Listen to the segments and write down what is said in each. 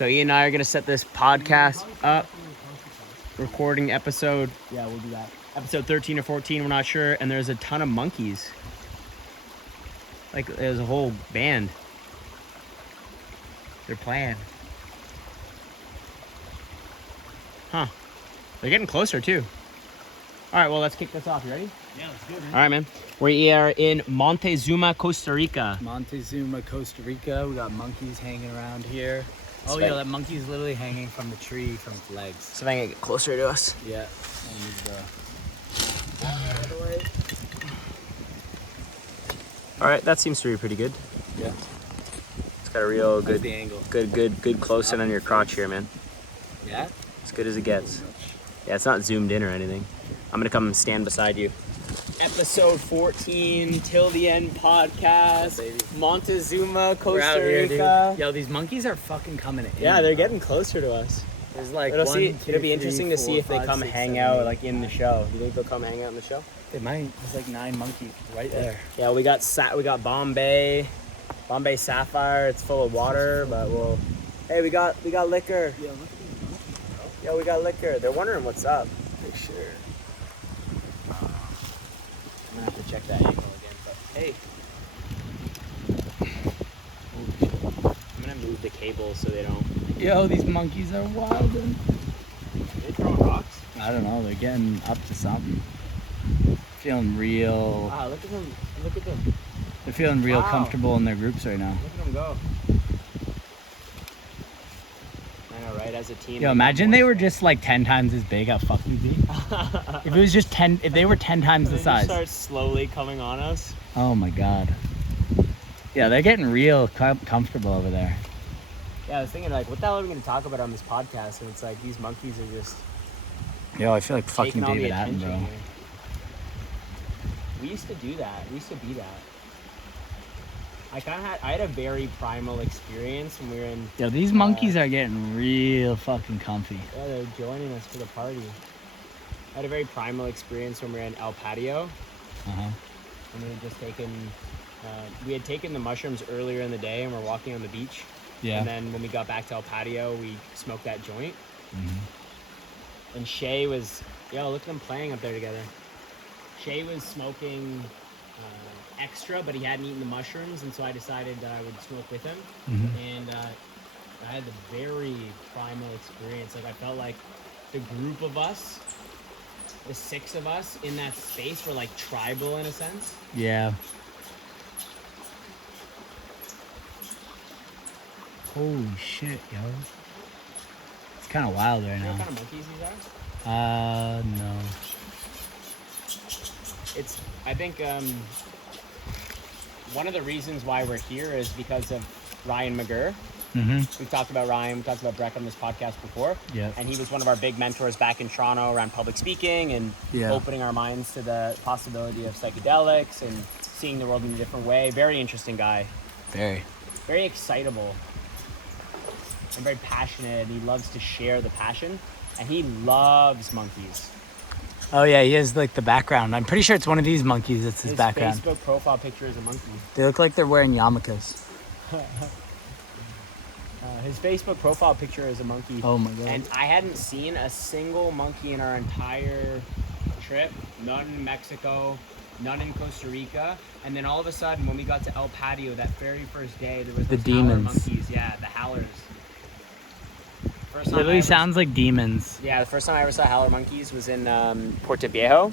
So Iain and I are gonna set this podcast up. Recording episode. Yeah, we'll do that. Episode 13 or 14, we're not sure. And there's a ton of monkeys. Like there's a whole band. They're playing. Huh. They're getting closer too. All right, well, let's kick this off. You ready? Yeah, let's do it, man. All right, man. We are in Montezuma, Costa Rica. Montezuma, Costa Rica. We got monkeys hanging around here. Oh, Sweet. yeah, that monkey's literally hanging from the tree from its legs. So if I can get closer to us. Yeah. All right, that seems to be pretty good. Yeah. It's got a real How's good, the angle? good close in on your crotch here, man. Yeah? As good as it gets. Yeah, it's not zoomed in or anything. I'm gonna come stand beside you. Episode 14, Till the End podcast. Yeah, baby. Montezuma, We're out Costa here, Rica. dude. Yo, these monkeys are fucking coming in. Yeah, they're getting closer to us. There's like It'll one, two, be three, interesting to see if they 4, 5, come 6, hang 7, out 8, like in the 9. show. Do you think they'll come hang out in the show? They might. There's like 9 monkeys right there. Yeah, we got Bombay Sapphire. It's full of water, but we'll. Hey, we got liquor. Yeah, look at these monkeys, bro. Yeah, we got liquor. They're wondering what's up. They sure. I'm gonna have to check that angle again, but hey. I'm gonna move the cable so they don't. Yo, these monkeys are wild. Are they throwing rocks? I don't know. They're getting up to something. Feeling real. Wow, look at them. Look at them. They're feeling real Wow. comfortable in their groups right now. Look at them go. I know, right? As a team. Yo, imagine they were just like 10 times as big. How fucked we'd be. If it was just 10, if they were 10 times the They size. just start slowly coming on us. Oh my god. Yeah, they're getting real comfortable over there. Yeah, I was thinking like, what the hell are we gonna talk about on this podcast? And it's like these monkeys are just Yo, I feel like fucking taking all the David attention. Attenborough. Here. We used to do that. We used to be that. I had a very primal experience when we were in. Yo, these monkeys are getting real fucking comfy. Yeah, they're joining us for the party. I had a very primal experience when we were in El Patio, Uh-huh. and we had taken the mushrooms earlier in the day, and we're walking on the beach. Yeah. And then when we got back to El Patio, we smoked that joint. Mm-hmm. And Shay was, look at them playing up there together. Shay was smoking extra, but he hadn't eaten the mushrooms, and so I decided that I would smoke with him. Mm-hmm. And I had a very primal experience. Like I felt like the group of us, the 6 of us in that space, were like tribal in a sense. Yeah. Holy shit, yo. It's kind of wild right You know now. what kind of monkeys these are? No. I think one of the reasons why we're here is because of Ryan McGurr. Mm-hmm. We've talked about Ryan, we talked about Breck on this podcast before. Yeah. And he was one of our big mentors back in Toronto around public speaking and opening our minds to the possibility of psychedelics and seeing the world in a different way. Very interesting guy. Very. Very excitable and very passionate. And he loves to share the passion. And he loves monkeys. Oh yeah, he has like the background. I'm pretty sure it's one of these monkeys that's his background. His Facebook profile picture is a monkey. They look like they're wearing yarmulkes. His Facebook profile picture is a monkey. Oh my god. And I hadn't seen a single monkey in our entire trip. None in Mexico, none in Costa Rica. And then all of a sudden, when we got to El Patio that very first day, there was The those demons. howler monkeys. Yeah, the howlers. First time Literally sounds like demons. Yeah, the first time I ever saw howler monkeys was in Puerto Viejo,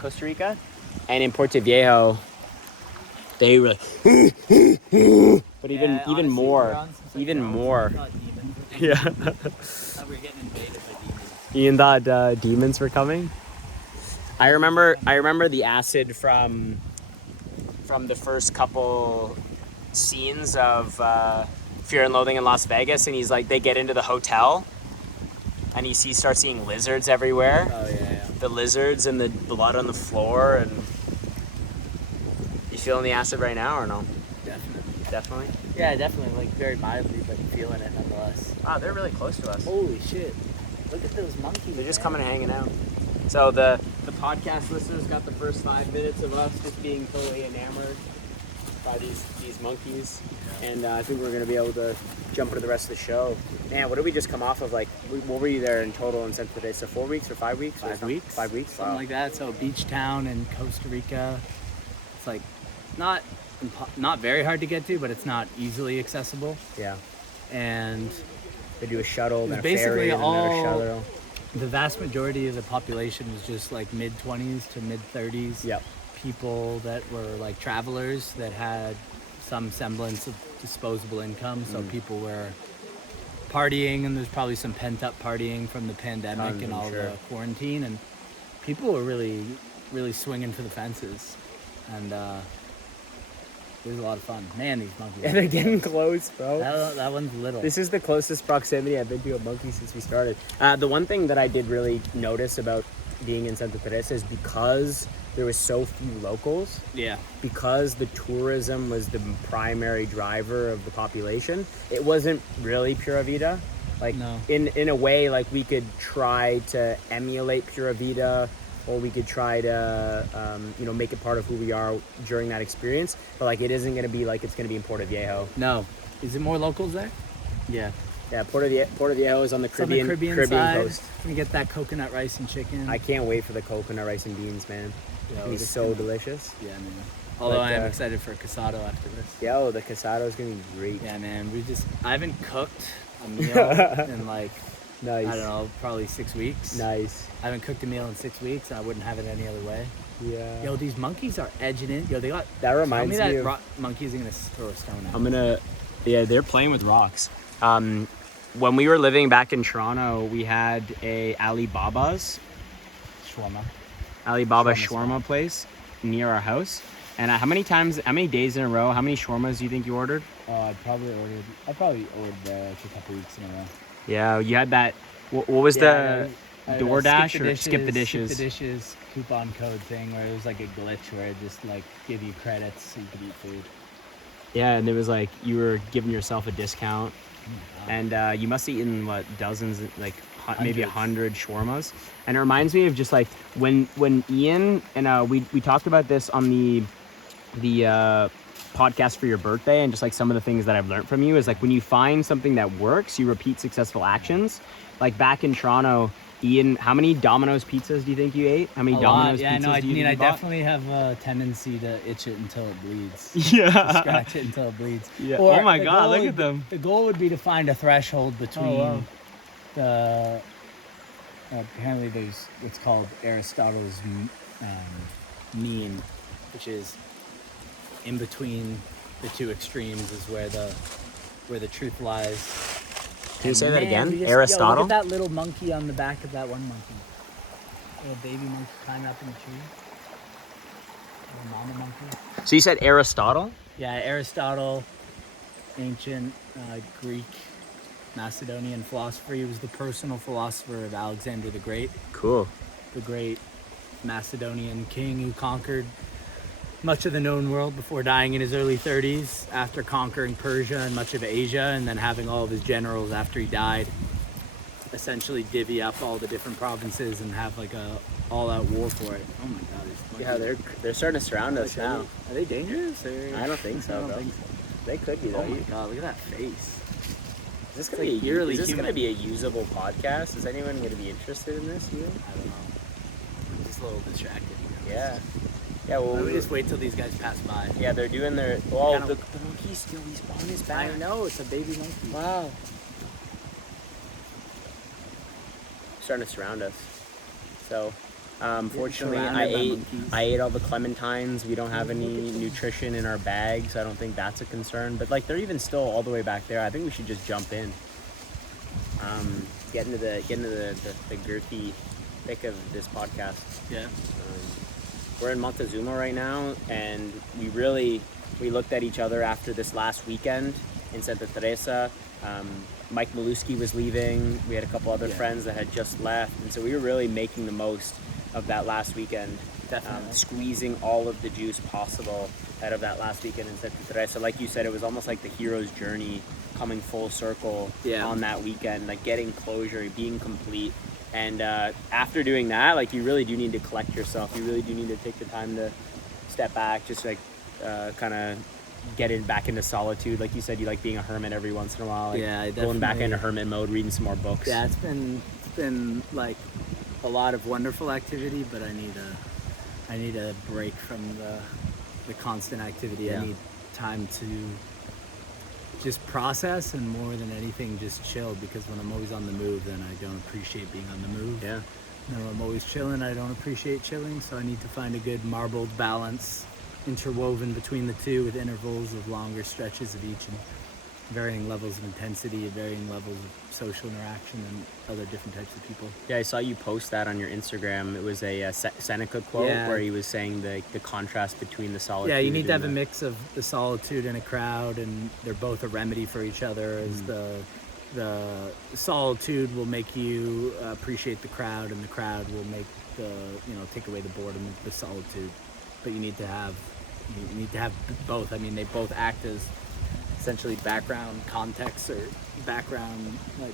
Costa Rica. And in Puerto Viejo, they were like, but even honestly, more. Yeah. We're getting invaded by demons. Iain thought demons were coming. I remember the acid from the first couple scenes of Fear and Loathing in Las Vegas, and he's like, they get into the hotel, and he starts seeing lizards everywhere. Oh yeah. The lizards and the blood on the floor, and you feeling the acid right now or no? Definitely. Yeah, definitely. Like very mildly, but feeling it nonetheless. Wow, they're really close to us. Holy shit! Look at those monkeys. They're just coming and hanging out. So the podcast listeners got the first 5 minutes of us just being totally enamored by these monkeys, and I think we're gonna be able to jump into the rest of the show. Man, what did we just come off of? Like, what were you there in total in Santa Teresa? 4 weeks or 5 weeks? 5 weeks. 5 weeks. Something like that. So beach town in Costa Rica. It's like not very hard to get to, but it's not easily accessible. Yeah. And they do a shuttle, then a basically ferry, and another shuttle. The vast majority of the population was just like mid-20s to mid-30s. Yep. People that were like travelers that had some semblance of disposable income. So people were partying, and there's probably some pent-up partying from the pandemic and all the quarantine. And people were really, really swinging for the fences. And it was a lot of fun. Man, these monkeys. Yeah, they're getting close, bro. That one's little. This is the closest proximity I've been to a monkey since we started. The one thing that I did really notice about being in Santa Teresa is because there was so few locals. Yeah. Because the tourism was the primary driver of the population, it wasn't really Pura Vida. Like, no. In a way, like, we could try to emulate Pura Vida, or we could try to, make it part of who we are during that experience. But, like, it isn't going to be like it's going to be in Puerto Viejo. No. Is it more locals there? Yeah. Yeah, Puerto Viejo is on the Caribbean side. coast. We get that coconut rice and chicken. I can't wait for the coconut rice and beans, man. Yeah, It's going to be so delicious. Yeah, man. Although I am excited for casado after this. Yeah, the casado is going to be great. Yeah, man. I haven't cooked a meal in like, nice. I don't know, probably 6 weeks. Nice. I haven't cooked a meal in 6 weeks, and I wouldn't have it any other way. Yeah. Yo, these monkeys are edging in. Yo, they got... That reminds me that of... monkey's going to throw a stone at me. Yeah, they're playing with rocks. When we were living back in Toronto, we had a Alibaba's shawarma place near our house. And how many days in a row, how many shawarmas do you think you ordered? I probably ordered there like a couple weeks in a row. Yeah, you had that. What was the DoorDash or Skip the Dishes coupon code thing where it was like a glitch where it just like give you credits so you could eat food. Yeah, and it was like you were giving yourself a discount. And you must have eaten dozens, like maybe 100 shawarmas. And it reminds me of just like when Iain and we talked about this on the podcast for your birthday, and just like some of the things that I've learned from you is like when you find something that works, you repeat successful actions. Like back in Toronto, Iain, how many Domino's pizzas do you think you ate? How many Domino's pizzas do you think you I bought? definitely have a tendency to itch it until it bleeds. Yeah. Scratch it until it bleeds. Yeah. Oh my God, look at them. The goal would be to find a threshold between the... apparently there's what's called Aristotle's mean, which is in between the two extremes is where the truth lies. Can you say that again? Yo, Aristotle? look at that little monkey on the back of that one monkey. Little baby monkey climbing up in the tree. Little mama monkey. So you said Aristotle? Yeah, Aristotle, ancient Greek, Macedonian philosopher. He was the personal philosopher of Alexander the Great. Cool. The great Macedonian king who conquered much of the known world before dying in his early 30s after conquering Persia and much of Asia, and then having all of his generals after he died essentially divvy up all the different provinces and have like a all-out war for it. Oh my God! Yeah, they're starting to surround us now. Are they dangerous? Or? I don't think so, bro. They could be though. Oh my God! Look at that face. Is this gonna be a usable podcast? Is anyone gonna be interested in this? I don't know. I'm just a little distracted. Yeah. Yeah, well, why don't we just wait till these guys pass by? Yeah, they're doing their... Oh, the monkey's still... He's on his back. I know, it's a baby monkey. Wow. Starting to surround us. So, fortunately, I ate all the clementines. We don't have any nutrition in our bags. I don't think that's a concern. But, like, they're even still all the way back there. I think we should just jump in. Get into the girthy thick of this podcast. Yeah. We're in Montezuma right now, and we looked at each other after this last weekend in Santa Teresa. Mike Maluski was leaving. We had a couple other friends that had just left, and so we were really making the most of that last weekend. Definitely. Squeezing all of the juice possible out of that last weekend in Santa Teresa. Like you said, it was almost like the hero's journey coming full circle on that weekend, like getting closure, being complete. And after doing that, like, you really do need to collect yourself. You really do need to take the time to step back, just like kind of getting back into solitude. Like you said, you like being a hermit every once in a while. Like Yeah, going back definitely. into hermit mode, reading some more books. Yeah, it's been like a lot of wonderful activity, but I need a break from the constant activity. Yeah. I need time to just process, and more than anything just chill, because when I'm always on the move, then I don't appreciate being on the move. Yeah. And when I'm always chilling, I don't appreciate chilling, so I need to find a good marbled balance interwoven between the two, with intervals of longer stretches of each, and varying levels of intensity, varying levels of social interaction, and other different types of people. Yeah, I saw you post that on your Instagram. It was a Seneca quote where he was saying the contrast between the solitude. Yeah, you need to have and a mix of the solitude and a crowd, and they're both a remedy for each other. As the solitude will make you appreciate the crowd, and the crowd will make take away the boredom of the solitude. But you need to have both. I mean, they both act as essentially background context, or background, like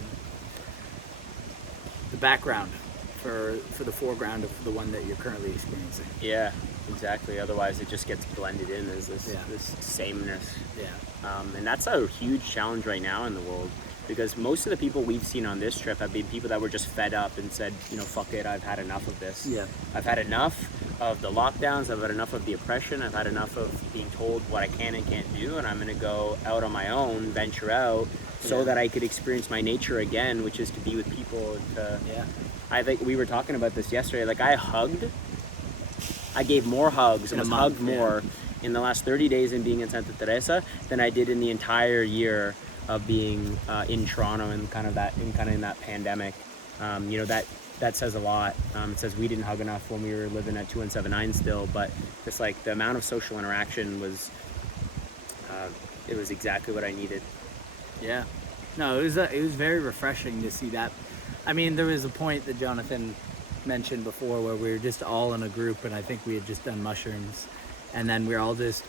the background for the foreground of the one that you're currently experiencing. Yeah, exactly. Otherwise, it just gets blended in as this sameness. Yeah. And that's a huge challenge right now in the world, because most of the people we've seen on this trip have been people that were just fed up and said, fuck it, I've had enough of this. Yeah. I've had enough of the lockdowns. I've had enough of the oppression. I've had enough of being told what I can and can't do, and I'm going to go out on my own, venture out, so that I could experience my nature again, which is to be with people. I think we were talking about this yesterday. Like, I gave more hugs and was hugged more in the last 30 days in being in Santa Teresa than I did in the entire year of being in Toronto and kind of in that pandemic. That says a lot. It says we didn't hug enough when we were living at 2179 still, but just like the amount of social interaction was exactly what I needed. Yeah. No, it was very refreshing to see that. I mean, there was a point that Jonathan mentioned before where we were just all in a group, and I think we had just done mushrooms, and then we were all just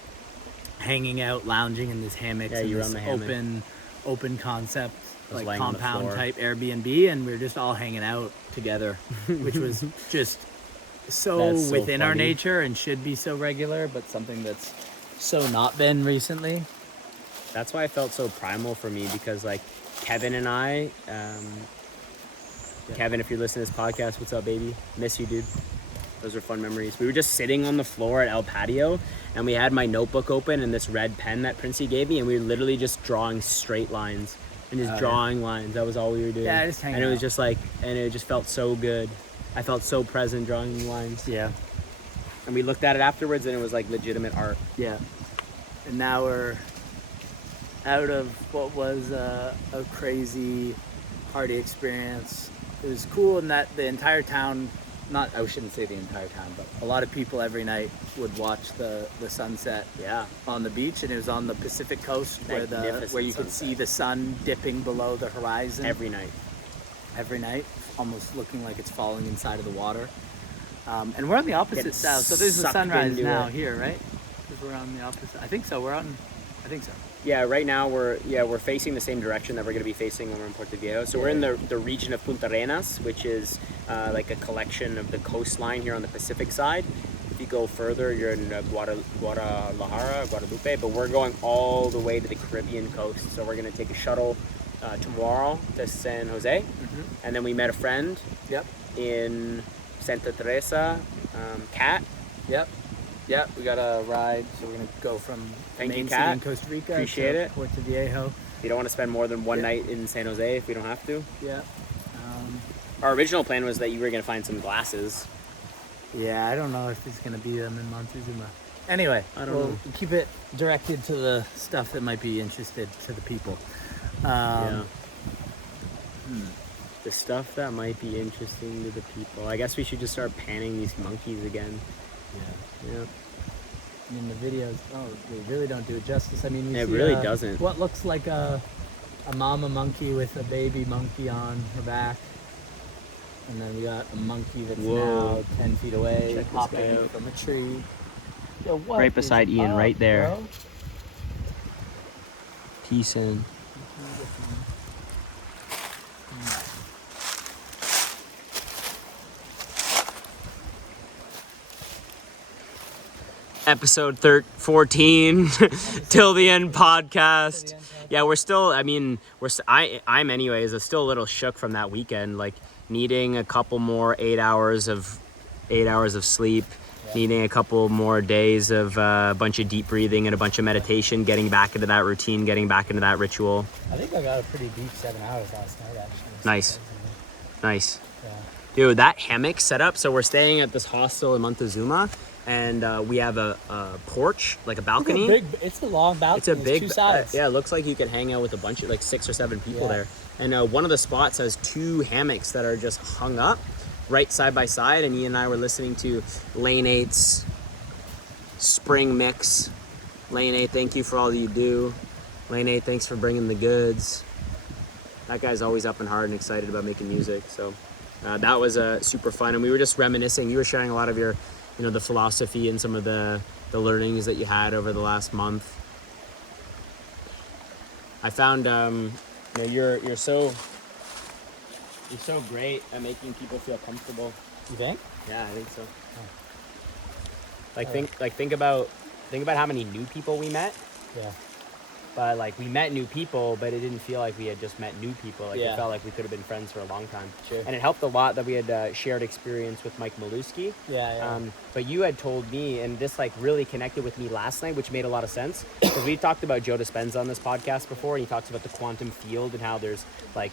hanging out, lounging in this hammocks, in this open concept, like compound type Airbnb, and we were just all hanging out together, which was just so within our nature and should be so regular, but something that's so not been recently. That's why I felt so primal for me, because like Kevin and I, Kevin, if you're listening to this podcast, what's up, baby? Miss you, dude. Those are fun memories. We were just sitting on the floor at El Patio, and we had my notebook open and this red pen that Princey gave me, and we were literally just drawing straight lines and just drawing lines. That was all we were doing. Yeah, just hanging out. And it was just like, and it just felt so good. I felt so present drawing lines. Yeah. And we looked at it afterwards, and it was like legitimate art. Yeah. And now we're out of what was a crazy party experience. It was cool in that the entire town, I shouldn't say the entire town, but a lot of people every night would watch the sunset on the beach, and it was on the Pacific coast where you could see the sun dipping below the horizon. Every night, almost looking like it's falling inside of the water. And we're on the opposite south, so there's a sunrise now here, right? Because we're on the opposite. I think so. Yeah, right now we're facing the same direction that we're going to be facing when we're in Puerto Viejo. So we're in the region of Punta Arenas, which is like a collection of the coastline here on the Pacific side. If you go further, you're in Guadalupe, but we're going all the way to the Caribbean coast. So we're going to take a shuttle tomorrow to San Jose, and then we met a friend in Santa Teresa, Kat. Yeah, we got a ride, so we're going to go from main city in Costa Rica to Puerto Viejo. You don't want to spend more than one night in San Jose if we don't have to. Yeah. Our original plan was that you were going to find some glasses. Yeah, I don't know if there's going to be them in Montezuma. Anyway, we'll keep it directed to the stuff that might be interested to the people. The stuff that might be interesting to the people. I guess we should just start panning these monkeys again. Yeah. I mean, the videos, they really don't do it justice. I mean, it really doesn't. What looks like a mama monkey with a baby monkey on her back. And then we got a monkey that's now 10 feet away, hopping from a tree. Yo, right beside Ian, right there. Bro? Peace in. episode 14 till the end podcast. Yeah, we're still, I mean, I'm anyways, still a little shook from that weekend, like needing a couple more 8 hours of sleep, needing a couple more days of a bunch of deep breathing and a bunch of meditation, getting back into that routine, getting back into that ritual. I think I got a pretty deep 7 hours last night, actually. Nice. Yeah. Dude, that hammock setup, so we're staying at this hostel in Montezuma, and we have a porch, like a balcony. It's a long balcony. It's a big, 2 sides. yeah, it looks like you could hang out with a bunch of, like 6 or 7 people there. And one of the spots has 2 hammocks that are just hung up right side by side, and Iain and I were listening to Lane 8's Spring Mix. Lane 8, thank you for all that you do. Lane 8, thanks for bringing the goods. That guy's always up and hard and excited about making music, so that was super fun. And we were just reminiscing. You were sharing a lot of your, the philosophy and some of the learnings that you had over the last month. I found you're so great at making people feel comfortable. You think? Yeah, I think so. Think about how many new people we met. Yeah. But like we met new people, but it didn't feel like we had just met new people. Like Yeah. It felt like we could have been friends for a long time. Sure. And it helped a lot that we had shared experience with Mike Maluski. Yeah. But you had told me, and this like really connected with me last night, which made a lot of sense because we talked about Joe Dispenza on this podcast before, and he talks about the quantum field and how there's like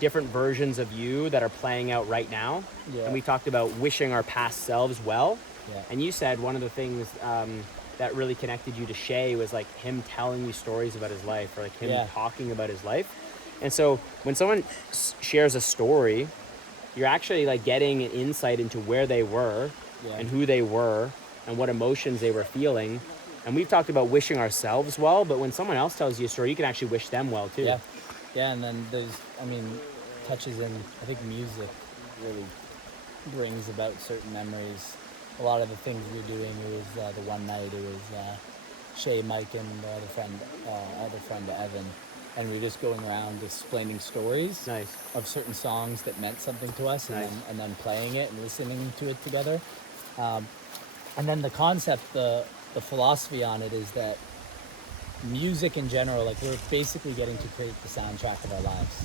different versions of you that are playing out right now. Yeah. And we talked about wishing our past selves well. Yeah. And you said one of the things that really connected you to Shay was like him telling you stories about his life, or like him talking about his life. And so when someone shares a story, you're actually like getting an insight into where they were and who they were and what emotions they were feeling. And we've talked about wishing ourselves well, but when someone else tells you a story, you can actually wish them well too. Yeah, and then touches in, I think music really brings about certain memories. A lot of the things we were doing, it was the one night, it was Shay, Mike, and the other friend Evan, and we were just going around explaining stories of certain songs that meant something to us, and then playing it and listening to it together. And then the concept, the philosophy on it is that music in general, like we're basically getting to create the soundtrack of our lives.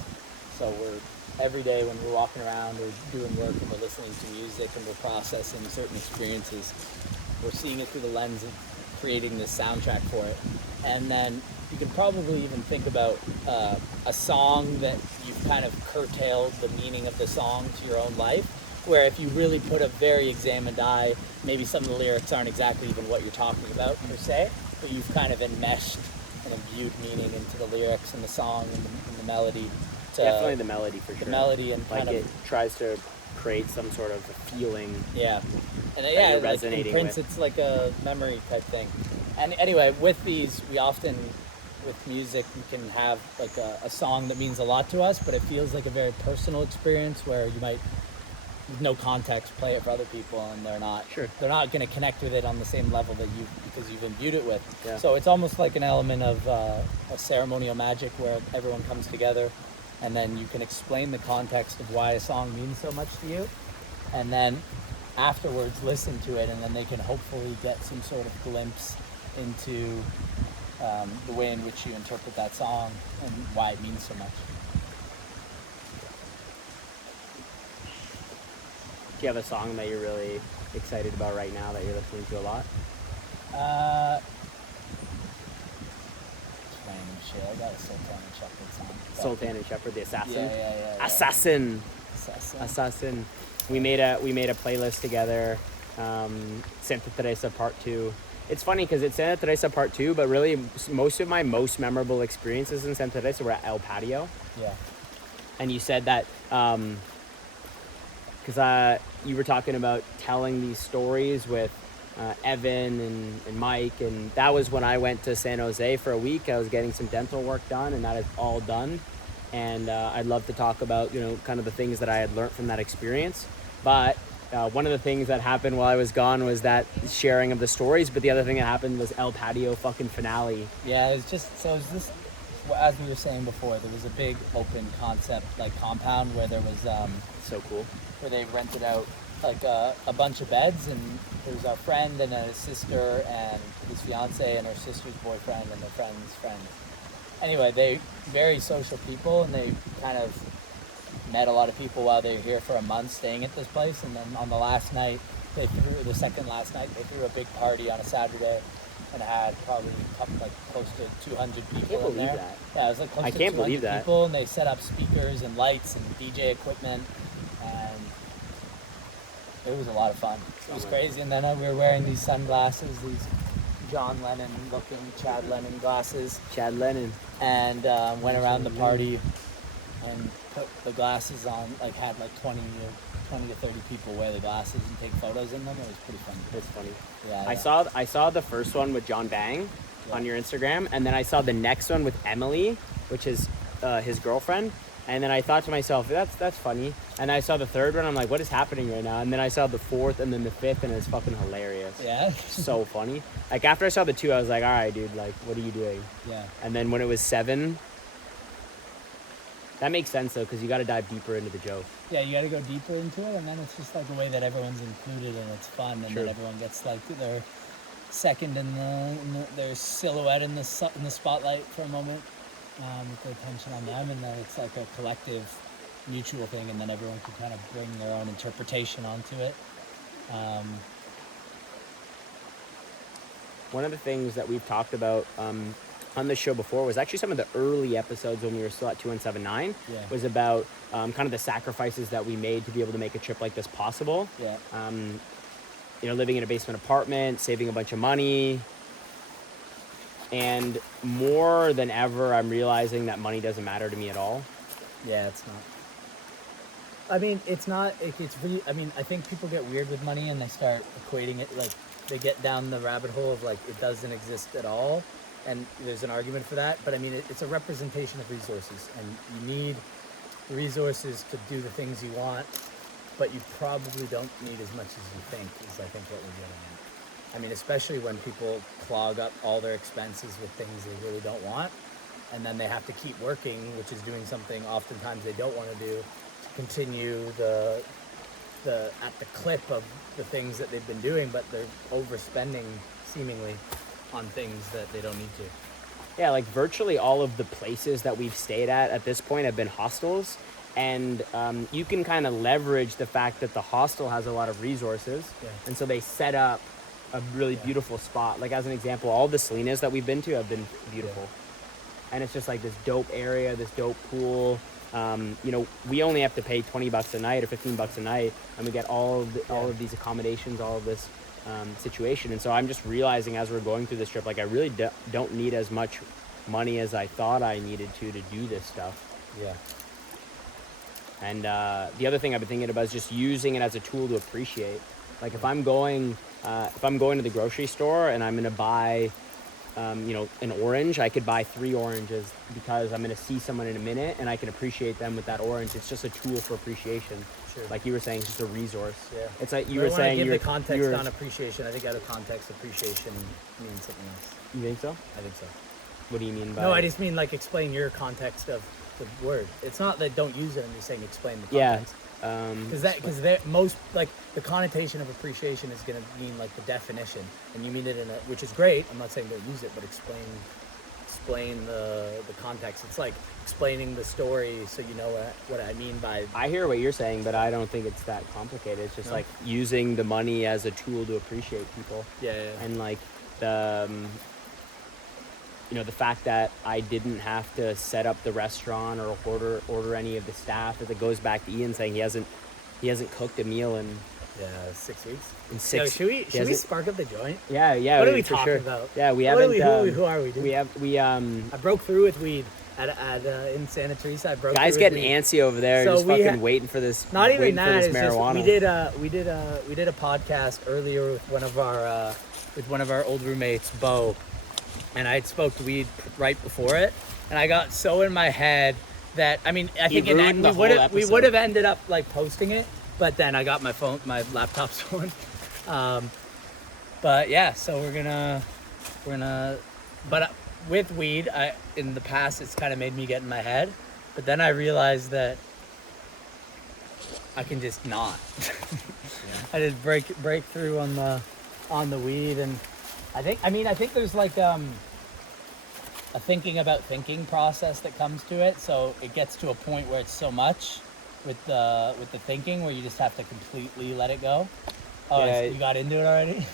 So every day when we're walking around or doing work and we're listening to music and we're processing certain experiences, we're seeing it through the lens of creating this soundtrack for it. And then you can probably even think about a song that you've kind of curtailed the meaning of the song to your own life, where if you really put a very examined eye, maybe some of the lyrics aren't exactly even what you're talking about per se, but you've kind of enmeshed and imbued meaning into the lyrics and the song and the melody. Definitely the melody for sure. The melody and like it tries to create some sort of a feeling. Yeah, and you're like resonating in Prince, with. It's like a memory type thing. And anyway, with these, we often, with music, we can have like a song that means a lot to us, but it feels like a very personal experience where you might, with no context, play it for other people, and they're not going to connect with it on the same level that because you've imbued it with. Yeah. So it's almost like an element of a ceremonial magic where everyone comes together. And then you can explain the context of why a song means so much to you. And then afterwards listen to it, and then they can hopefully get some sort of glimpse into the way in which you interpret that song and why it means so much. Do you have a song that you're really excited about right now that you're listening to a lot? I got a Sultan and Shepherd song. Sultan and Shepherd, the assassin. Yeah. Assassin. We made a playlist together. Santa Teresa Part 2. It's funny because it's Santa Teresa Part 2, but really most of my most memorable experiences in Santa Teresa were at El Patio. Yeah. And you said that because you were talking about telling these stories with Evan and Mike, and that was when I went to San Jose for a week. I was getting some dental work done, and that is all done. And I'd love to talk about, kind of the things that I had learned from that experience. But one of the things that happened while I was gone was that sharing of the stories. But the other thing that happened was El Patio fucking finale. Yeah, it was just, as we were saying before, there was a big open concept, like compound where there was, so cool. where they rented out like a bunch of beds, and it was our friend and his sister and his fiance and her sister's boyfriend and their friend's friends. Anyway, they very social people, and they kind of met a lot of people while they were here for a month staying at this place. And then on the last night, the second last night, they threw a big party on a Saturday and had probably like close to 200 people in there. That. Yeah, it was like close to 200 people, and they set up speakers and lights and DJ equipment, and it was a lot of fun. It was crazy. And then we were wearing these sunglasses, these John Lennon looking Chad Lennon glasses. Chad Lennon. And went around the party and put the glasses on, like had like 20 to 30 people wear the glasses and take photos in them. It was pretty funny. It's funny. Yeah. I saw the first one with John Bang on your Instagram, and then I saw the next one with Emily, which is his girlfriend. And then I thought to myself, that's funny. And I saw the third one, I'm like, what is happening right now? And then I saw the fourth and then the fifth, and it's fucking hilarious. Yeah. So funny. Like after I saw the two, I was like, all right, dude, like, what are you doing? Yeah. And then when it was 7, that makes sense though, because you got to dive deeper into the joke. Yeah, you got to go deeper into it, and then it's just like a way that everyone's included and it's fun, and then everyone gets like their second in their silhouette in the spotlight for a moment, with the attention on them, and then it's like a collective, mutual thing, and then everyone can kind of bring their own interpretation onto it. One of the things that we've talked about on the show before was actually some of the early episodes when we were still at 2179. Was about kind of the sacrifices that we made to be able to make a trip like this possible. Living in a basement apartment, saving a bunch of money, and more than ever, I'm realizing that money doesn't matter to me at all. Yeah, it's not. I mean, it's not. It's really. I mean, I think people get weird with money and they start equating it, like they get down the rabbit hole of like it doesn't exist at all. And there's an argument for that, but I mean, it's a representation of resources, and you need resources to do the things you want, but you probably don't need as much as you think, is I think what we're getting at. I mean, especially when people clog up all their expenses with things they really don't want, and then they have to keep working, which is doing something oftentimes they don't want to do, to continue at the clip of the things that they've been doing, but they're overspending seemingly on things that they don't need to. Yeah, like virtually all of the places that we've stayed at this point have been hostels, and you can kind of leverage the fact that the hostel has a lot of resources, and so they set up a really beautiful spot. Like as an example, all the Salinas that we've been to have been beautiful, and it's just like this dope area, this dope pool. We only have to pay $20 a night or $15 a night, and we get all of these accommodations, all of this situation. And so I'm just realizing as we're going through this trip, like I really don't need as much money as I thought I needed to do this stuff. Yeah. And the other thing I've been thinking about is just using it as a tool to appreciate. Like if I'm going to the grocery store and I'm going to buy an orange, I could buy 3 oranges because I'm going to see someone in a minute and I can appreciate them with that orange. It's just a tool for appreciation. Sure. Like you were saying, it's just a resource. Yeah. It's like you were saying. Give the context on appreciation. I think out of context, appreciation means something else. You think so? I think so. What do you mean by? No, I just mean like explain your context of the word. It's not that don't use it. I'm just saying explain the context. Yeah. Because most like the connotation of appreciation is going to mean like the definition, and you mean it which is great. I'm not saying don't use it, but explain the context. It's like explaining the story so you know what I mean by. I hear what you're saying, but I don't think it's that complicated. It's just like using the money as a tool to appreciate people. Yeah. And like the the fact that I didn't have to set up the restaurant or order any of the staff. If it goes back to Ian saying he hasn't cooked a meal in 6 weeks. In 6. Should we spark up the joint? Yeah. What are we talking about? Yeah, we haven't. Who are we? Dude? I broke through with weed at in Santa Teresa. Guys getting antsy over there, so just fucking waiting for this. Not even that. It's marijuana. Just, we did a podcast earlier with one of our old roommates, Bo, and I had smoked weed right before it, and I got so in my head that I think we would have ended up like posting it. But then I got my laptop's on. But yeah, so we're gonna, but with weed, in the past, it's kind of made me get in my head. But then I realized that I can just not. I just break through on the weed, and I think there's like a thinking about thinking process that comes to it. So it gets to a point where it's so much with the thinking where you just have to completely let it go. Oh, Yeah, you got into it already?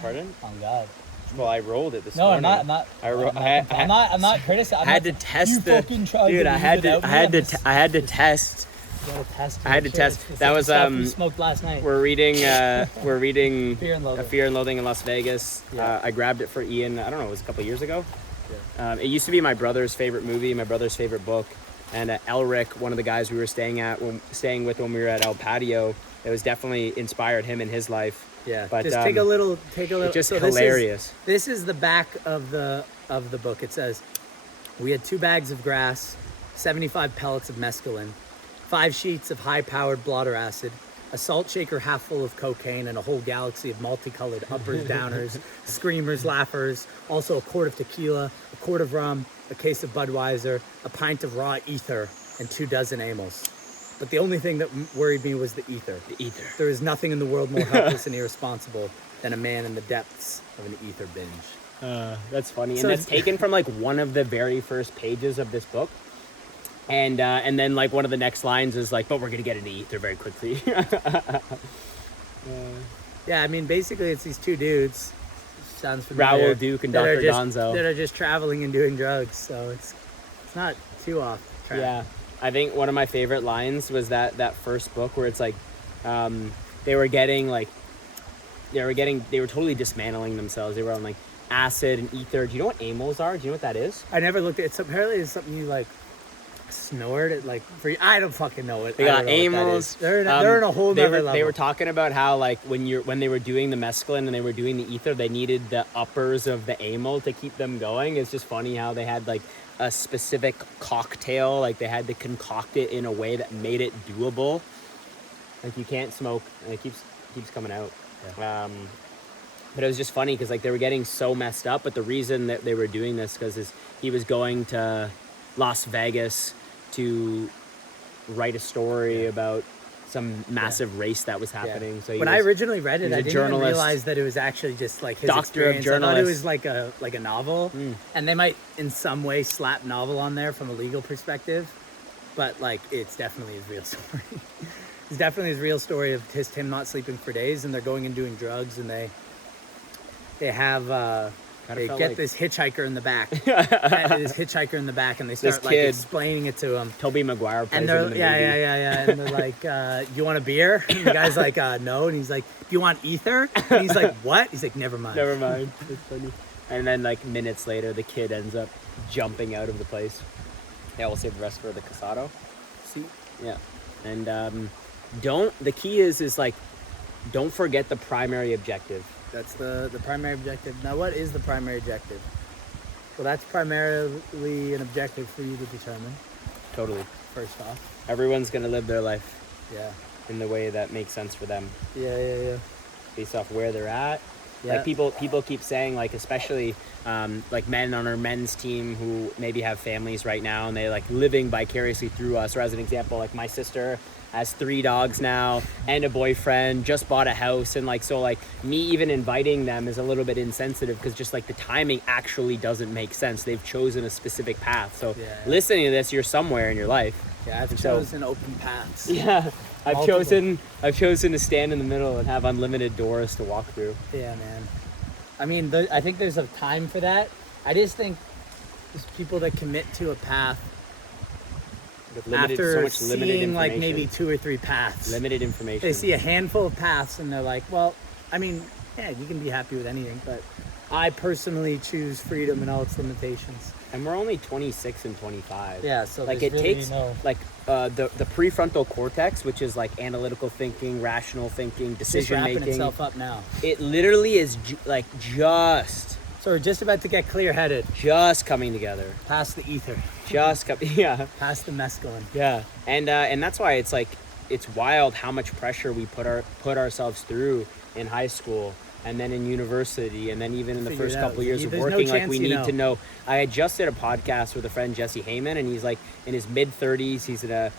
Pardon? Oh God. Well, I rolled it this morning. No, I'm not. I'm not criticizing. I had to test you the fucking tried dude. to I had leave it to. out I had me. to. I had to test. You gotta test. I had to test. That was we smoked last night. We're reading. We're reading Fear and Loathing. Fear and Loathing in Las Vegas. Yeah. I grabbed it for Ian. I don't know. It was a couple years ago. Yeah. It used to be my brother's favorite movie, my brother's favorite book, and Elric, one of the guys we were staying with when we were at El Patio, it was definitely inspired him in his life. Yeah, but just take a little. It's just hilarious. This is the back of the book. It says, "We had 2 bags of grass, 75 pellets of mescaline, 5 sheets of high-powered blotter acid, a salt shaker half full of cocaine, and a whole galaxy of multicolored uppers, downers, screamers, laughers. Also a quart of tequila, a quart of rum, a case of Budweiser, a pint of raw ether, and 2 dozen amyls. But the only thing that worried me was the ether. The ether. There is nothing in the world more helpless and irresponsible than a man in the depths of an ether binge." That's funny, So and that's taken from like one of the very first pages of this book. And then like one of the next lines is like, "But we're gonna get into ether very quickly." Yeah, I mean, basically it's these 2 dudes. Sounds familiar. Raoul Duke and that are Dr. just- Gonzo. That are just traveling and doing drugs, so it's not too off track. Yeah, I think one of my favorite lines was that first book where it's like, they were totally dismantling themselves. They were on like acid and ether. Do you know what amyls are? Do you know what that is? I never looked at it. So apparently it's something you like snort it like for. I don't fucking know it. They got amyls. They're in a whole they nother were, level. They were talking about how like when they were doing the mescaline and they were doing the ether, they needed the uppers of the amyl to keep them going. It's just funny how they had like a specific cocktail, like they had to concoct it in a way that made it doable. Like you can't smoke, and it keeps coming out. Yeah. But it was just funny because like they were getting so messed up. But the reason that they were doing this because he was going to Las Vegas to write a story about some massive race that was happening. So when I originally read it, I didn't even journalist. realize that it was actually just like his Doctor of experience. I thought it journalist. was like a novel, and they might in some way slap novel on there from a legal perspective, but like it's definitely his real story. It's definitely his real story of just him not sleeping for days, and they're going and doing drugs, and they have they get like this hitchhiker in the back, and they start like explaining it to him. Tobey Maguire plays and him in the movie. And they're like, "You want a beer?" And the guy's like, "No," and he's like, "Do you want ether?" And he's like, "What?" He's like, "Never mind." Never mind. It's funny. And then like minutes later, the kid ends up jumping out of the place. Yeah, we'll save the rest for the Casado. See? Yeah, and the key is like, don't forget the primary objective. That's the primary objective. Now, what is the primary objective? Well, that's primarily an objective for you to determine. Totally. First off. Everyone's going to live their life. Yeah. In the way that makes sense for them. Yeah. Based off where they're at. Yeah. Like people keep saying, like, especially like men on our men's team who maybe have families right now and they like living vicariously through us. Or as an example, like my sister has 3 dogs now and a boyfriend, just bought a house, and like so like me even inviting them is a little bit insensitive because just like the timing actually doesn't make sense. They've chosen a specific path. So listening to this, you're somewhere in your life. Yeah, I've chosen open paths. Yeah. I've chosen to stand in the middle and have unlimited doors to walk through. Yeah, man. I mean, I think there's a time for that. I just think there's people that commit to a path with after seeing like maybe 2 or 3 paths. Limited information. They see a handful of paths and they're like, well, I mean, yeah, you can be happy with anything, but I personally choose freedom and all its limitations. And we're only 26 and 25. Yeah, so like it really takes like the prefrontal cortex, which is like analytical thinking, rational thinking, decision making. It's wrapping itself up now. It literally is just. So we're just about to get clear-headed. Just coming together. Past the ether. Yeah. Past the mescaline. Yeah, and that's why it's like it's wild how much pressure we put ourselves through in high school. And then in university, and then even in the first couple of years of working, like we need to know. I had just did a podcast with a friend, Jesse Heyman, and he's like in his mid-30s. He's in a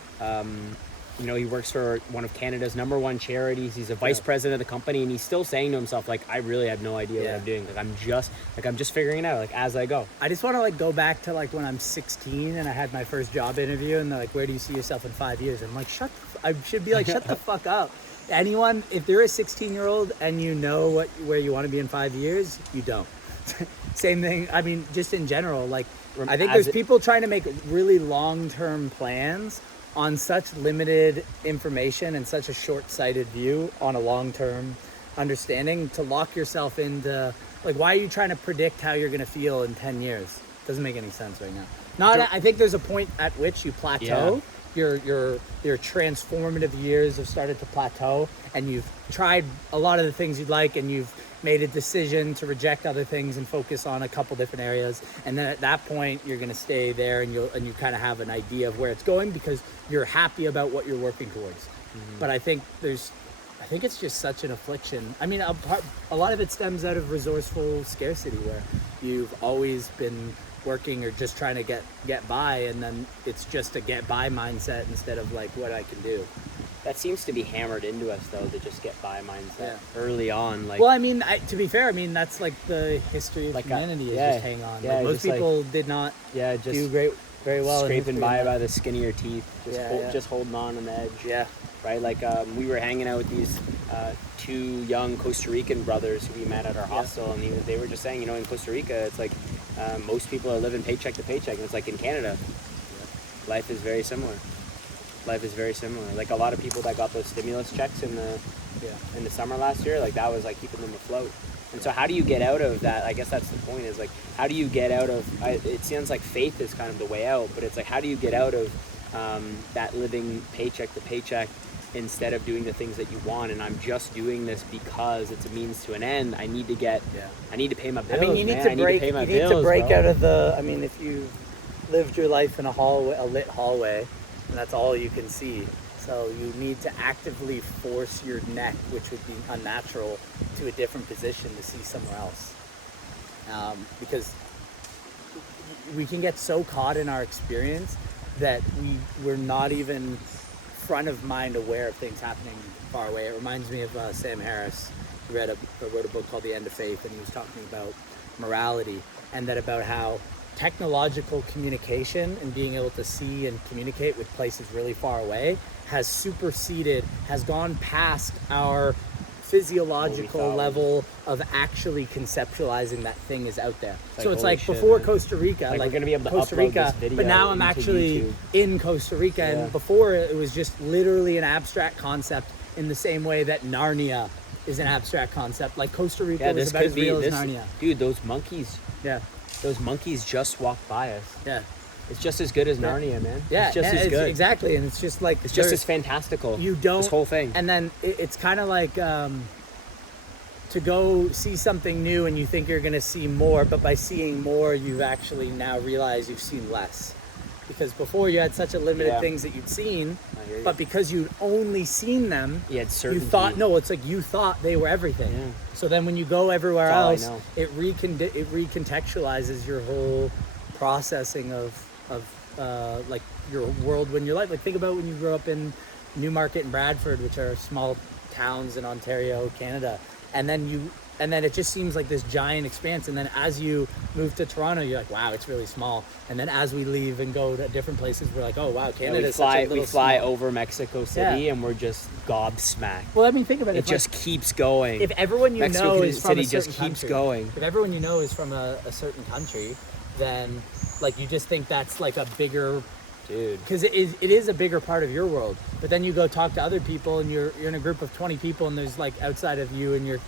you know, he works for one of Canada's #1 charities. He's a vice president of the company, and he's still saying to himself, like, I really have no idea what I'm doing. Like, I'm just figuring it out, like, as I go. I just want to like go back to like when I'm 16 and I had my first job interview, and they're like, where do you see yourself in 5 years? I'm like, I should be like, shut the fuck up. Anyone, if you're a 16-year-old and you know where you want to be in 5 years, you don't. Same thing. I mean, just in general, like, I think there's people trying to make really long-term plans on such limited information and such a short-sighted view on a long-term understanding to lock yourself into, like, why are you trying to predict how you're going to feel in 10 years? Doesn't make any sense right now. I think there's a point at which you plateau. Your transformative years have started to plateau, and you've tried a lot of the things you'd like, and you've made a decision to reject other things and focus on a couple different areas. And then at that point, you're going to stay there, and you kind of have an idea of where it's going because you're happy about what you're working towards. Mm-hmm. But I think it's just such an affliction. I mean, a lot of it stems out of resourceful scarcity, where you've always been working or just trying to get by, and then it's just a get by mindset instead of like what I can do. That seems to be hammered into us, though, the just get by mindset early on. Like, well, I mean, to be fair, I mean that's like the history of like humanity is just hang on. Like, most people did not do very well. Scraping by the skin of your teeth, just holding on the edge. Yeah. Right, like we were hanging out with these 2 young Costa Rican brothers who we met at our hostel, and they were just saying, you know, in Costa Rica, it's like most people are living paycheck to paycheck, and it's like in Canada, life is very similar. Like a lot of people that got those stimulus checks in the summer last year, like that was like keeping them afloat. And so how do you get out of that? I guess that's the point, is like, how do you get out of, it sounds like faith is kind of the way out, but it's like, how do you get out of that living paycheck to paycheck instead of doing the things that you want? And I'm just doing this because it's a means to an end. I need to pay my bills. I mean, you need to break out of the, I mean, if you lived your life in a lit hallway, and that's all you can see. So you need to actively force your neck, which would be unnatural, to a different position to see somewhere else. Because we can get so caught in our experience that we're not even front of mind aware of things happening far away. It reminds me of Sam Harris. He wrote a book called The End of Faith, and he was talking about morality, and that about how technological communication and being able to see and communicate with places really far away has gone past our physiological level of actually conceptualizing that thing is out there. So it's like before Costa Rica, like we're gonna be able to Costa Rica, this video, but now I'm actually YouTube. In Costa Rica, and before it was just literally an abstract concept in the same way that Narnia is an abstract concept. Like Costa Rica was about as real as Narnia. Dude, those monkeys. Yeah. Those monkeys just walked by us. Yeah. It's just as good as Narnia, man. Yeah, it's just as good. Exactly, and it's just like... It's just as fantastical, this whole thing. And then it's kind of like to go see something new and you think you're going to see more, but by seeing more, you've actually now realized you've seen less. Because before you had such a limited things that you'd seen, but because you'd only seen them, you thought they were everything. Yeah. So then when you go everywhere else, it recontextualizes your whole processing of like your world when you're like think about when you grew up in Newmarket and Bradford, which are small towns in Ontario, Canada, and then it just seems like this giant expanse, and then as you move to Toronto, you're like, wow, it's really small. And then as we leave and go to different places, we're like, oh wow, Canada is such a little we fly over Mexico City and we're just gobsmacked. Well, I mean, think about it. It just keeps going. If everyone you know is from a certain just keeps going. If everyone you know is from a certain country, then like you just think that's like a bigger... Dude, because it is a bigger part of your world. But then you go talk to other people, and you're in a group of 20 people, and there's like outside of you and your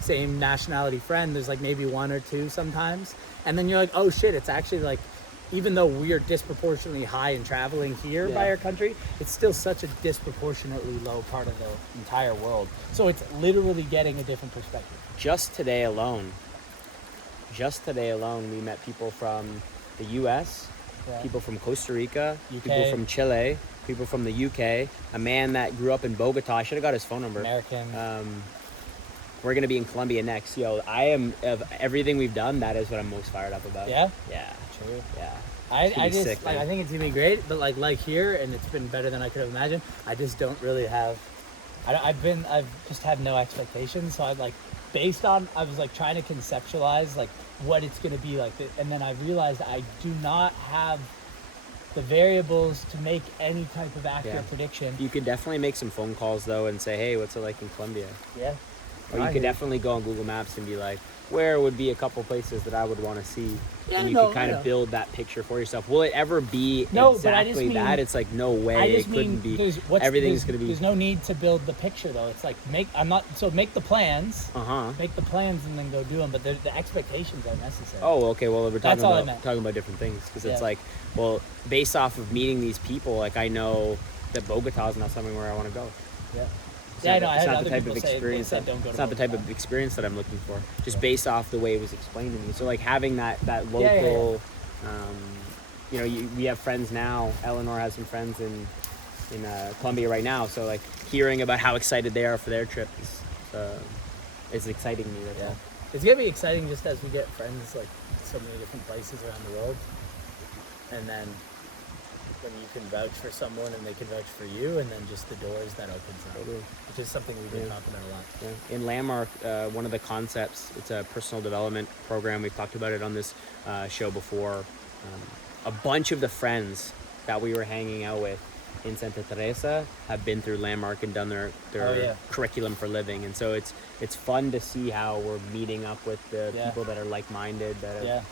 same nationality friend, there's like maybe 1 or 2 sometimes, and then you're like, oh shit, it's actually like, even though we are disproportionately high in traveling here by our country, it's still such a disproportionately low part of the entire world. So it's literally getting a different perspective. Just today alone, we met people from the US, people from Costa Rica, UK. People from Chile, people from the UK, a man that grew up in Bogota. I should have got his phone number. American. We're going to be in Colombia next. Yo, I am, of everything we've done, that is what I'm most fired up about. Yeah? Yeah. True. Yeah. I just sick, like man. I think it's gonna be great, but like here, and it's been better than I could have imagined. I just don't really have. I've just have no expectations, so I'm like based on I was like trying to conceptualize like what it's gonna be like, and then I realized I do not have the variables to make any type of accurate prediction. You could definitely make some phone calls though and say, hey, what's it like in Colombia? Yeah. Or you could definitely go on Google Maps and be like, where would be a couple places that I would want to see? Yeah, and you no, could kind I of know. build that picture for yourself. Will it ever be No, but I just exactly mean- that? It's like, no way, I it just couldn't mean be. Everything's going to be. There's no need to build the picture though. It's like make the plans. Make the plans and then go do them. But the expectations are necessary. Oh, okay. Well, we're That's all I talking meant. about different things because Yeah. it's like, well, based off of meeting these people, like I know that Bogota is not somewhere where I want to go. Yeah. It's Yeah, I not- know. I It's had not other the type people of say experience they said that. don't go to It's not the type Bogota. of experience that I'm looking for. Just Yeah. based off the way it was explained to me. So like having that local. Yeah. You know, we have friends now. Eleanor has some friends in Colombia right now. So like hearing about how excited they are for their trip is exciting me. That's all. It's gonna be exciting just as we get friends like so many different places around the world, and then when you can vouch for someone and they can vouch for you, and then just the doors that opens up, which is something we've been talking about a lot. Yeah. In Landmark, one of the concepts, it's a personal development program. We've talked about it on this show before. A bunch of the friends that we were hanging out with in Santa Teresa have been through Landmark and done their curriculum for living. And so it's fun to see how we're meeting up with the people that are like-minded, that have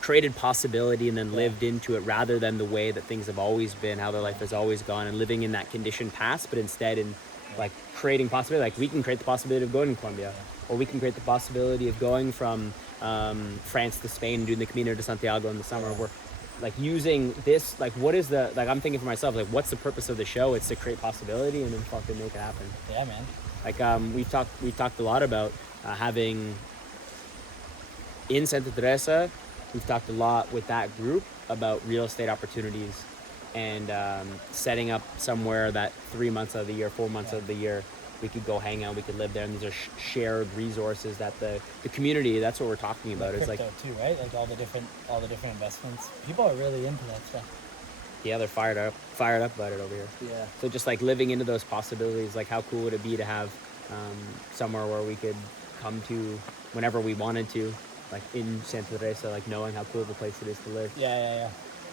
created possibility and then lived into it rather than the way that things have always been, how their life has always gone, and living in that conditioned past, but instead in like creating possibility. Like we can create the possibility of going to Colombia, or we can create the possibility of going from France to Spain and doing the Camino de Santiago in the summer. We're like using this, like what is the, like I'm thinking for myself, like what's the purpose of the show? It's to create possibility and then fucking make it happen. Yeah, man. Like we've talked a lot about having in Santa Teresa. We've talked a lot with that group about real estate opportunities and setting up somewhere that 3 months of the year, 4 months of the year, we could go hang out, we could live there, and these are shared resources that the community, that's what we're talking about. It's like too, right? Like all the different investments. People are really into that stuff. Yeah, they're fired up about it over here. Yeah. So just like living into those possibilities, like how cool would it be to have somewhere where we could come to whenever we wanted to, like in Santa Teresa, like knowing how cool of a place it is to live. Yeah.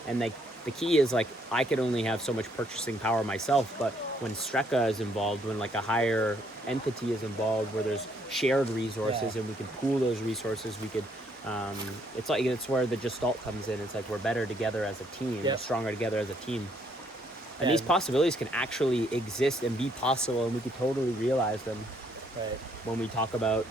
And like the key is like I could only have so much purchasing power myself, but when Streka is involved, when like a higher entity is involved, where there's shared resources and we can pool those resources, we could. It's like it's where the gestalt comes in. It's like we're better together as a team, we're stronger together as a team. And these possibilities can actually exist and be possible, and we could totally realize them. Right. When we talk about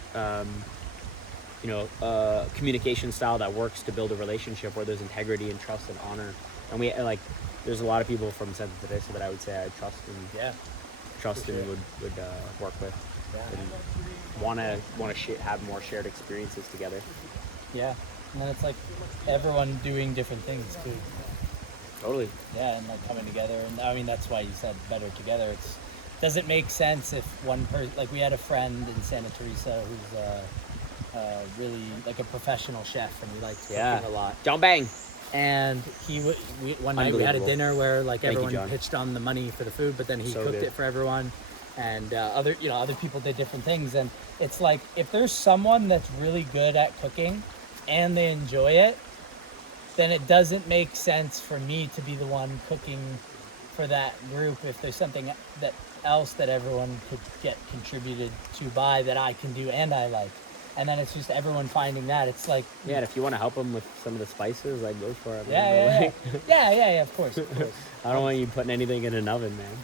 communication style that works to build a relationship where there's integrity and trust and honor. And we like, there's a lot of people from Santa Teresa that I would say I trust and would work with. And want to have more shared experiences together. Yeah, and then it's like everyone doing different things too. Totally. Yeah, and like coming together, and I mean that's why you said better together. It's doesn't make sense if one person, like we had a friend in Santa Teresa who's really like a professional chef, and he likes cooking a lot. John Bang. And one night we had a dinner where like everyone pitched on the money for the food, but then he cooked it for everyone, and other people did different things. And it's like if there's someone that's really good at cooking and they enjoy it, then it doesn't make sense for me to be the one cooking for that group if there's something else that everyone could get contributed to by that I can do and I like. And then it's just everyone finding that. It's like... Yeah, and if you want to help them with some of the spices, like, go for it. Yeah, of course. I don't want you putting anything in an oven, man.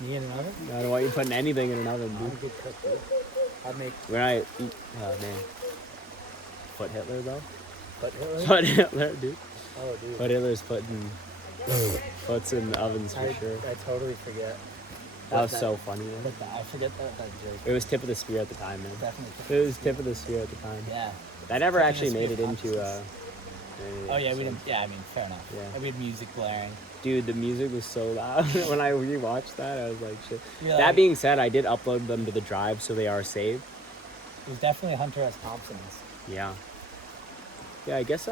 Me in an oven? No, I don't want you putting anything in an oven, dude. I'm a good cook, dude. I make... When I eat... Oh, man. Foot Hitler, though? Foot Hitler? Foot Hitler, dude. Oh, dude. Foot Hitler's putting... Foots in the ovens for sure. I totally forget. That was so funny, man. I forget that joke. It was tip of the spear at the time, man. Definitely. It was tip of the spear at the time. Yeah. That never actually made it into oh yeah, we didn't. Yeah, I mean, fair enough. Yeah. And we had music blaring. Dude, the music was so loud. When I rewatched that, I was like, shit. You're That like, being said, I did upload them to the drive, so they are saved. It was definitely Hunter S. Thompson's. Yeah. Yeah, I guess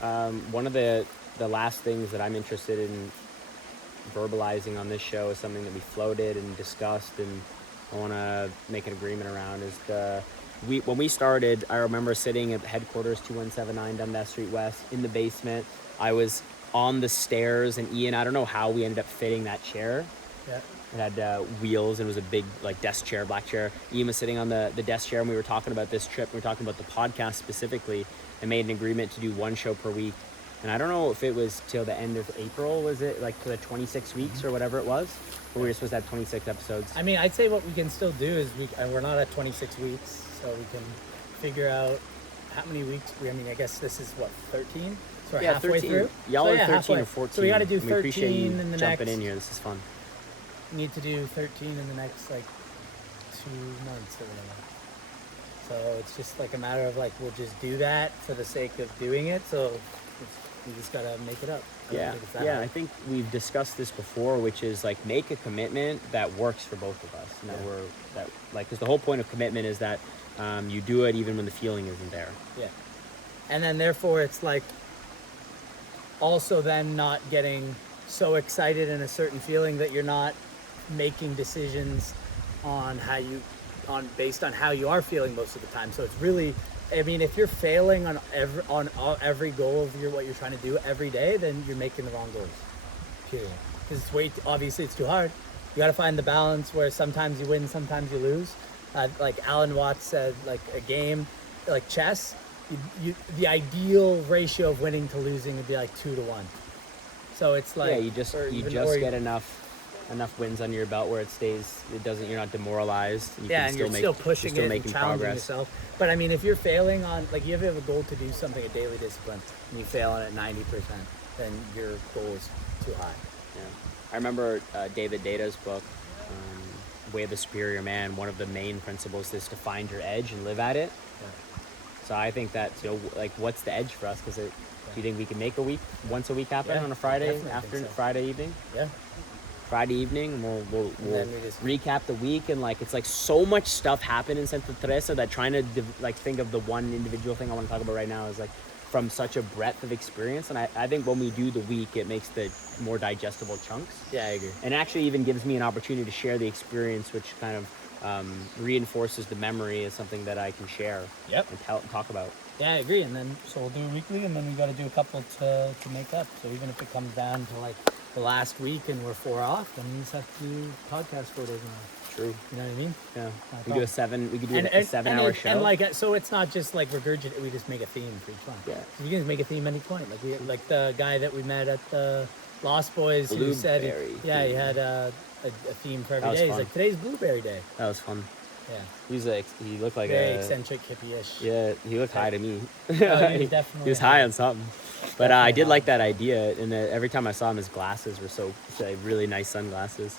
one of the last things that I'm interested in verbalizing on this show is something that we floated and discussed, and I want to make an agreement around. Is when we started, I remember sitting at the headquarters, 2179 Dundas Street West, in the basement. I was on the stairs, and Ian, I don't know how we ended up fitting that chair. Yeah. It had wheels, and it was a big like desk chair, black chair. Ian was sitting on the desk chair, and we were talking about this trip. We were talking about the podcast specifically, and made an agreement to do one show per week. And I don't know if it was till the end of April, was it like for the 26 weeks or whatever it was? Or we were supposed to have 26 episodes. I mean, I'd say what we can still do is we're not at 26 weeks, so we can figure out how many weeks. I mean, I guess this is what, 13? So we're halfway 13. through. Y'all so are yeah, 13 halfway. or 14. So we got to do We appreciate 13 you in the jumping next. in here. This is fun. We need to do 13 in the next like 2 months or whatever. So it's just like a matter of like we'll just do that for the sake of doing it. So we just gotta make it up. I think we've discussed this before, which is like make a commitment that works for both of us, and because the whole point of commitment is that you do it even when the feeling isn't there. Yeah, and then therefore it's like also then not getting so excited in a certain feeling that you're not making decisions based on how you are feeling most of the time. So it's really, I mean, if you're failing on every goal of what you're trying to do every day, then you're making the wrong goals. Period. Because obviously it's too hard. You got to find the balance where sometimes you win, sometimes you lose. Like Alan Watts said, like a game, like chess, the ideal ratio of winning to losing would be like 2 to 1. So it's like you just get enough wins under your belt where you're not demoralized. And you're still pushing it and challenging progress. yourself. But I mean, if you're failing on, like, you have a goal to do something, a daily discipline, and you fail on it 90%, then your goal is too high. Yeah. I remember David Data's book, Way of the Superior Man. One of the main principles is to find your edge and live at it. Yeah. So I think that, what's the edge for us? Because do you think we can make once a week happen on a Friday Friday evening? Yeah. Friday evening, and we'll recap the week, and like it's like so much stuff happened in Santa Teresa that trying to think of the one individual thing I want to talk about right now is like from such a breadth of experience. And I think when we do the week, it makes the more digestible chunks. Yeah, I agree. And it actually even gives me an opportunity to share the experience, which kind of reinforces the memory as something that I can share. Yep. And talk about. Yeah, I agree. And then so we'll do it weekly, and then we got to do a couple to make up. So even if it comes down to like the last week and we're 4 off, then we just have to do podcast 4 days now. True. You know what I mean? Yeah. We could do a 7-hour show. And like, so it's not just like regurgitate. We just make a theme for each one. Yeah. So you can make a theme any point. Like the guy that we met at the Lost Boys who said, he had a theme for every day. He's like, today's Blueberry Day. That was fun. Yeah. He looked like very eccentric, hippie-ish. Yeah, he looked high to me. He definitely he was high on something. But I did like that idea, and every time I saw him, his glasses were so really nice sunglasses.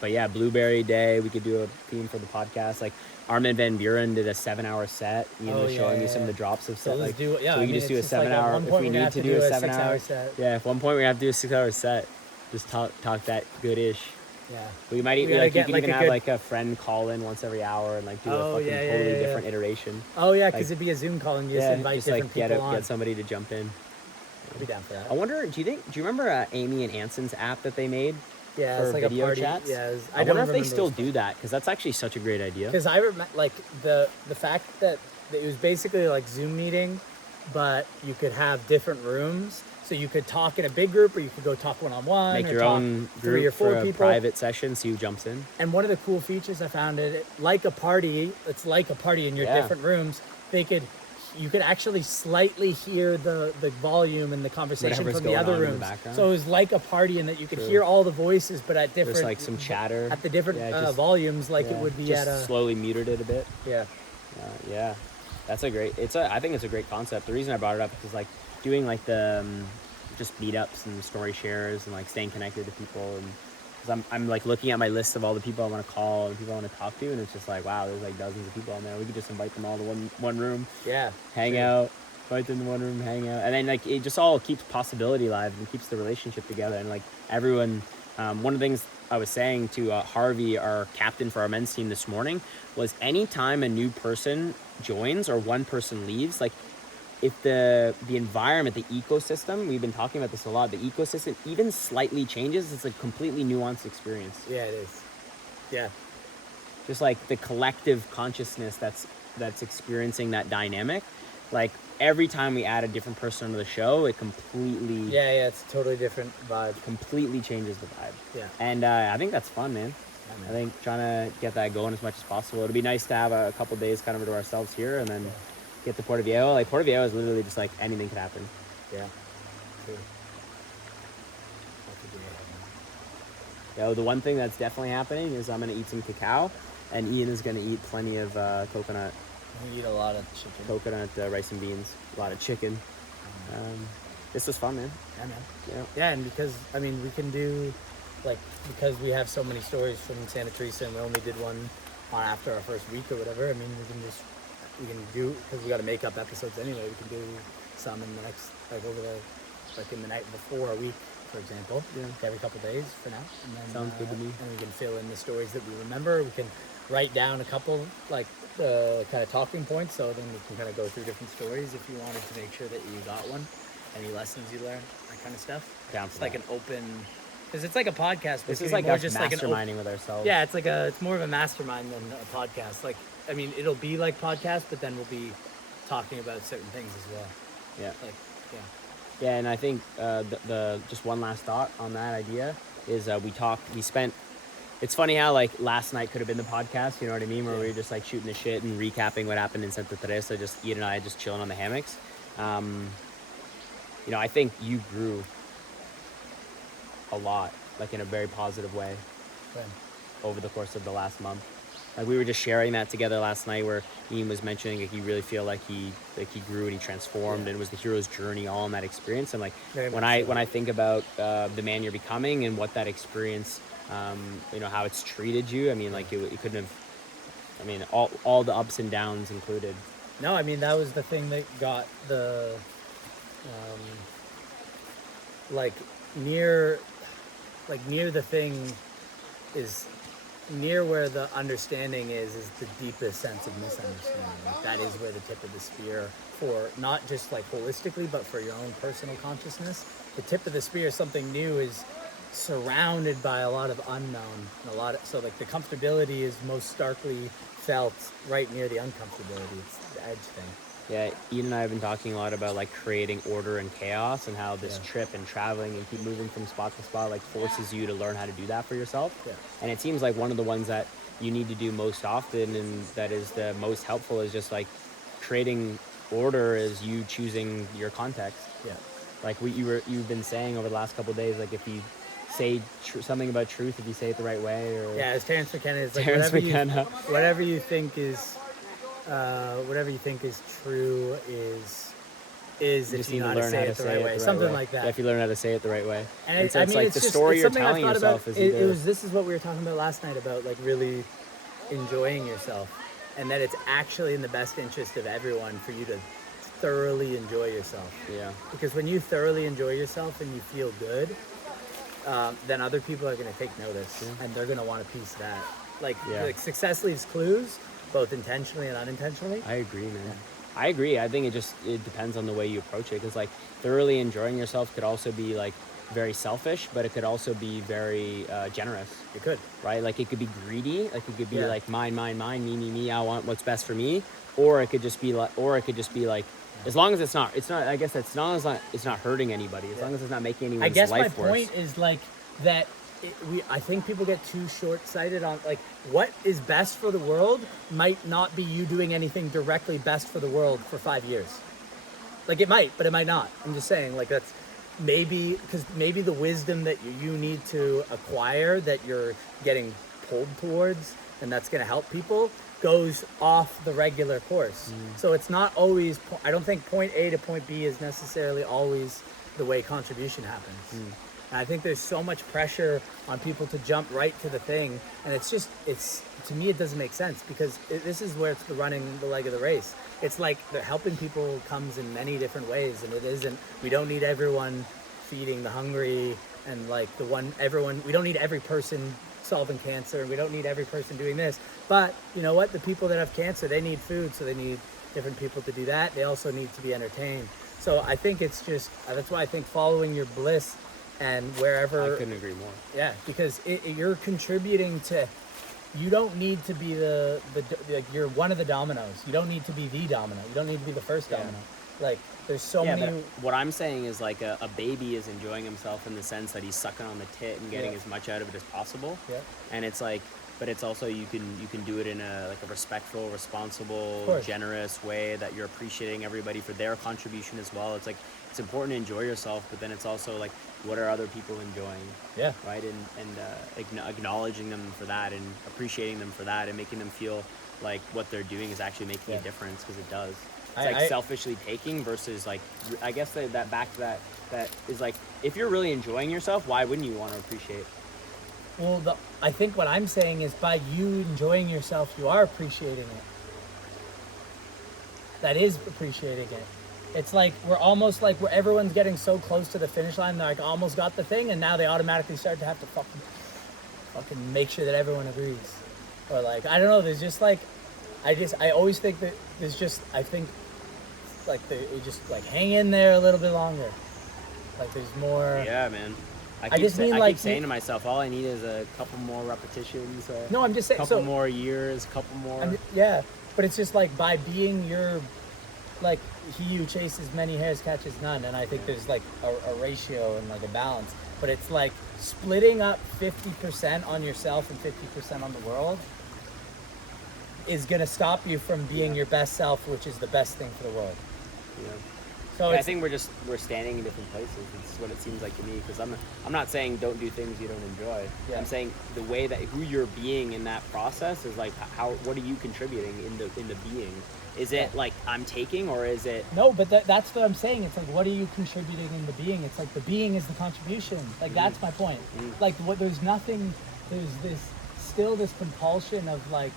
But yeah, Blueberry Day, we could do a theme for the podcast. Like Armin van Buren did a 7-hour set. Was showing me some of the drops of set. So we could just do a 7-hour. If we need to do a 7-hour set. Yeah, if one point we have to do a 6-hour set, just talk that good-ish. Yeah. We might even you could even have like a friend call in once every hour and like do a fucking totally different iteration. Oh yeah, because it'd be a Zoom call and you just invite different people on. Get somebody to jump in. I'd be down for that. I wonder, do you remember Amy and Anson's app that they made? Yeah, for it's like video a party. chats? Yeah, I wonder if they still do that, because that's actually such a great idea. Because I remember like the fact that it was basically like Zoom meeting, but you could have different rooms. So you could talk in a big group, or you could go talk one-on-one. Make your own group 3 or 4 for a people. private session, see who jumps in. And one of the cool features I found, like a party. It's like a party in your different rooms. You could actually slightly hear the volume and the conversation from the other rooms. So it was like a party in that you could hear all the voices, but at different. There's like some chatter at the different volumes, like it would be just at a. Slowly muted it a bit. Yeah. Yeah, that's I think it's a great concept. The reason I brought it up is like doing like the just meetups and story shares and like staying connected to people, and because I'm like looking at my list of all the people I want to call and people I want to talk to, and it's just like, wow, there's like dozens of people on there. We could just invite them all to one room, hang out, invite them to one room, hang out, and then like it just all keeps possibility alive and keeps the relationship together. And like everyone, one of the things I was saying to Harvey, our captain for our men's team this morning, was anytime a new person joins or one person leaves, like if the environment, the ecosystem, we've been talking about this a lot, the ecosystem even slightly changes, it's a completely nuanced experience. Yeah, it is. Yeah. Just like the collective consciousness that's experiencing that dynamic, like every time we add a different person to the show, it completely It's a totally different vibe. completely changes the vibe. Yeah. And I think that's fun, man. Yeah, man. I think trying to get that going as much as possible. It'd be nice to have a couple days kind of to ourselves here, and then get to Puerto Viejo. Like Puerto Viejo is literally just like anything could happen. Yeah. True. The one thing that's definitely happening is I'm gonna eat some cacao, and Ian is gonna eat plenty of coconut. We eat a lot of chicken. Coconut rice and beans, a lot of chicken. This was fun, man. Yeah, man. Yeah. Yeah, and because we can do, because we have so many stories from Santa Teresa, and we only did one on after our first week or whatever. I mean, we can do, because we got to make up episodes anyway. We can do some in the next, in the night before a week, for example. Yeah. Every couple days for now. And then, Sounds good to me. And we can fill in the stories that we remember. We can write down a couple kind of talking points, so then we can kind of go through different stories if you wanted to make sure that you got one, any lessons you learned, that kind of stuff. Down It's for like that. an open, because it's like a podcast. This but is it's like more us just masterminding with ourselves. Yeah, it's more of a mastermind than a podcast. It'll be like podcast, but then we'll be talking about certain things as well. Yeah. Yeah. Yeah, and I think the just one last thought on that idea is we spent. It's funny how like last night could have been the podcast, you know what I mean? Where we were just like shooting the shit and recapping what happened in Santa Teresa, just Ian and I just chilling on the hammocks. I think you grew a lot, like in a very positive way, over the course of the last month. Like we were just sharing that together last night, where Ian was mentioning like you really feel like he grew and he transformed, and it was the hero's journey all in that experience. And like when I think about the man you're becoming and what that experience, how it's treated you. I mean, like it couldn't have. I mean, all the ups and downs included. No, I mean that was the thing that got the near the thing is near where the understanding is the deepest sense of misunderstanding. Like that is where the tip of the spear, for not just like holistically, but for your own personal consciousness, the tip of the spear, something new, is surrounded by a lot of unknown and so like the comfortability is most starkly felt right near the uncomfortability. It's the edge thing. Yeah, Ian and I have been talking a lot about like creating order and chaos, and how this trip and traveling and keep moving from spot to spot like forces you to learn how to do that for yourself. Yeah. And it seems like one of the ones that you need to do most often, and that is the most helpful, is just like creating order is you choosing your context. Yeah. Like you've been saying over the last couple of days, like if you say something about truth, if you say it the right way, or as Terrence McKenna is like, whatever you think is true is if you know how to say it the right way. Something like that. Yeah, if you learn how to say it the right way. And so it's like the story you're telling yourself is either... This is what we were talking about last night, about like really enjoying yourself, and that it's actually in the best interest of everyone for you to thoroughly enjoy yourself. Yeah. Because when you thoroughly enjoy yourself and you feel good, then other people are going to take notice, and they're going to want a piece of that. Like success leaves clues, both intentionally and unintentionally. I agree, man. Yeah. I agree. I think it depends on the way you approach it, because like thoroughly enjoying yourself could also be like very selfish, but it could also be very generous. It could, right? Like it could be greedy. Like it could be like mine, me. I want what's best for me. Or it could just be like, as long as it's not. I guess as long as it's not hurting anybody. As long as it's not making anyone's life worse. I guess my point is like that. I think people get too short-sighted on like what is best for the world might not be you doing anything directly best for the world for 5 years. Like it might, but it might not. I'm just saying, like that's maybe the wisdom that you need to acquire, that you're getting pulled towards, and that's going to help people, goes off the regular course. So it's not always. I don't think point A to point B is necessarily always the way contribution happens. And I think there's so much pressure on people to jump right to the thing, and it's to me it doesn't make sense, because this is where it's the running the leg of the race. It's like the helping people comes in many different ways, and it isn't. We don't need everyone feeding the hungry, and like we don't need every person solving cancer, and we don't need every person doing this. But you know what? The people that have cancer, they need food, so they need different people to do that. They also need to be entertained. So I think it's just, that's why I think following your bliss and wherever. I couldn't agree more. Yeah, because you're contributing to, you don't need to be like you're one of the dominoes. You don't need to be the domino. You don't need to be the first domino. Like, there's so many. But what I'm saying is like a baby is enjoying himself in the sense that he's sucking on the tit and getting as much out of it as possible. Yeah. And it's like, but it's also you can do it in a respectful, responsible, generous way that you're appreciating everybody for their contribution as well. It's like, it's important to enjoy yourself, but then it's also like, what are other people enjoying? Yeah. Right. And acknowledging them for that and appreciating them for that and making them feel like what they're doing is actually making a difference, because it does. It's like selfishly taking versus like, I guess that back to that is like, if you're really enjoying yourself, why wouldn't you want to appreciate? Well, I think what I'm saying is by you enjoying yourself, you are appreciating it. That is appreciating it. It's like we're almost like where everyone's getting so close to the finish line, they're like almost got the thing, and now they automatically start to have to fucking make sure that everyone agrees. Or like, I don't know, there's just like, I always think that there's just, I think like you just like hang in there a little bit longer. Like there's more. Yeah, man. I keep saying to myself, all I need is a couple more repetitions. No, I'm just saying. Couple more years, couple more. Yeah, but it's just like by being your, like he who chases many hares catches none, and I think there's like a ratio and like a balance. But it's like splitting up 50% on yourself and 50% on the world is gonna stop you from being your best self, which is the best thing for the world. Yeah. So I think we're standing in different places. It's what it seems like to me. Because I'm not saying don't do things you don't enjoy. Yeah. I'm saying the way that who you're being in that process is like what are you contributing in the being? Is it like I'm taking, or is it? No, but that's what I'm saying. It's like, what are you contributing in the being? It's like the being is the contribution. Like that's my point. Like there's still this compulsion of like,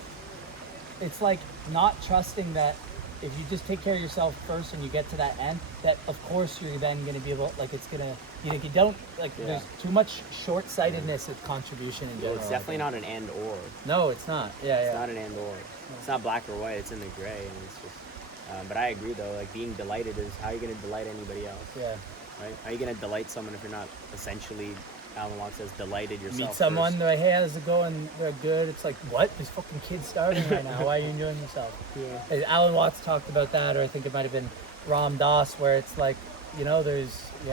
it's like not trusting that if you just take care of yourself first and you get to that end, that of course you're then going to be able, like it's going to, you don't, like there's too much short-sightedness of contribution in general. It's definitely not an and or. No, it's not. It's not an and or. It's not black or white, it's in the gray, and it's just, but I agree though, like being delighted is how you're going to delight anybody else. Yeah. Right? How are you going to delight someone if you're not essentially, Alan Watts says, delighted yourself? Meet someone, they're like, hey, how's it going? They're good. It's like, what? This fucking kid's starving right now. Why are you enjoying yourself? Yeah. Alan Watts talked about that, or I think it might have been Ram Dass, where it's like, you know,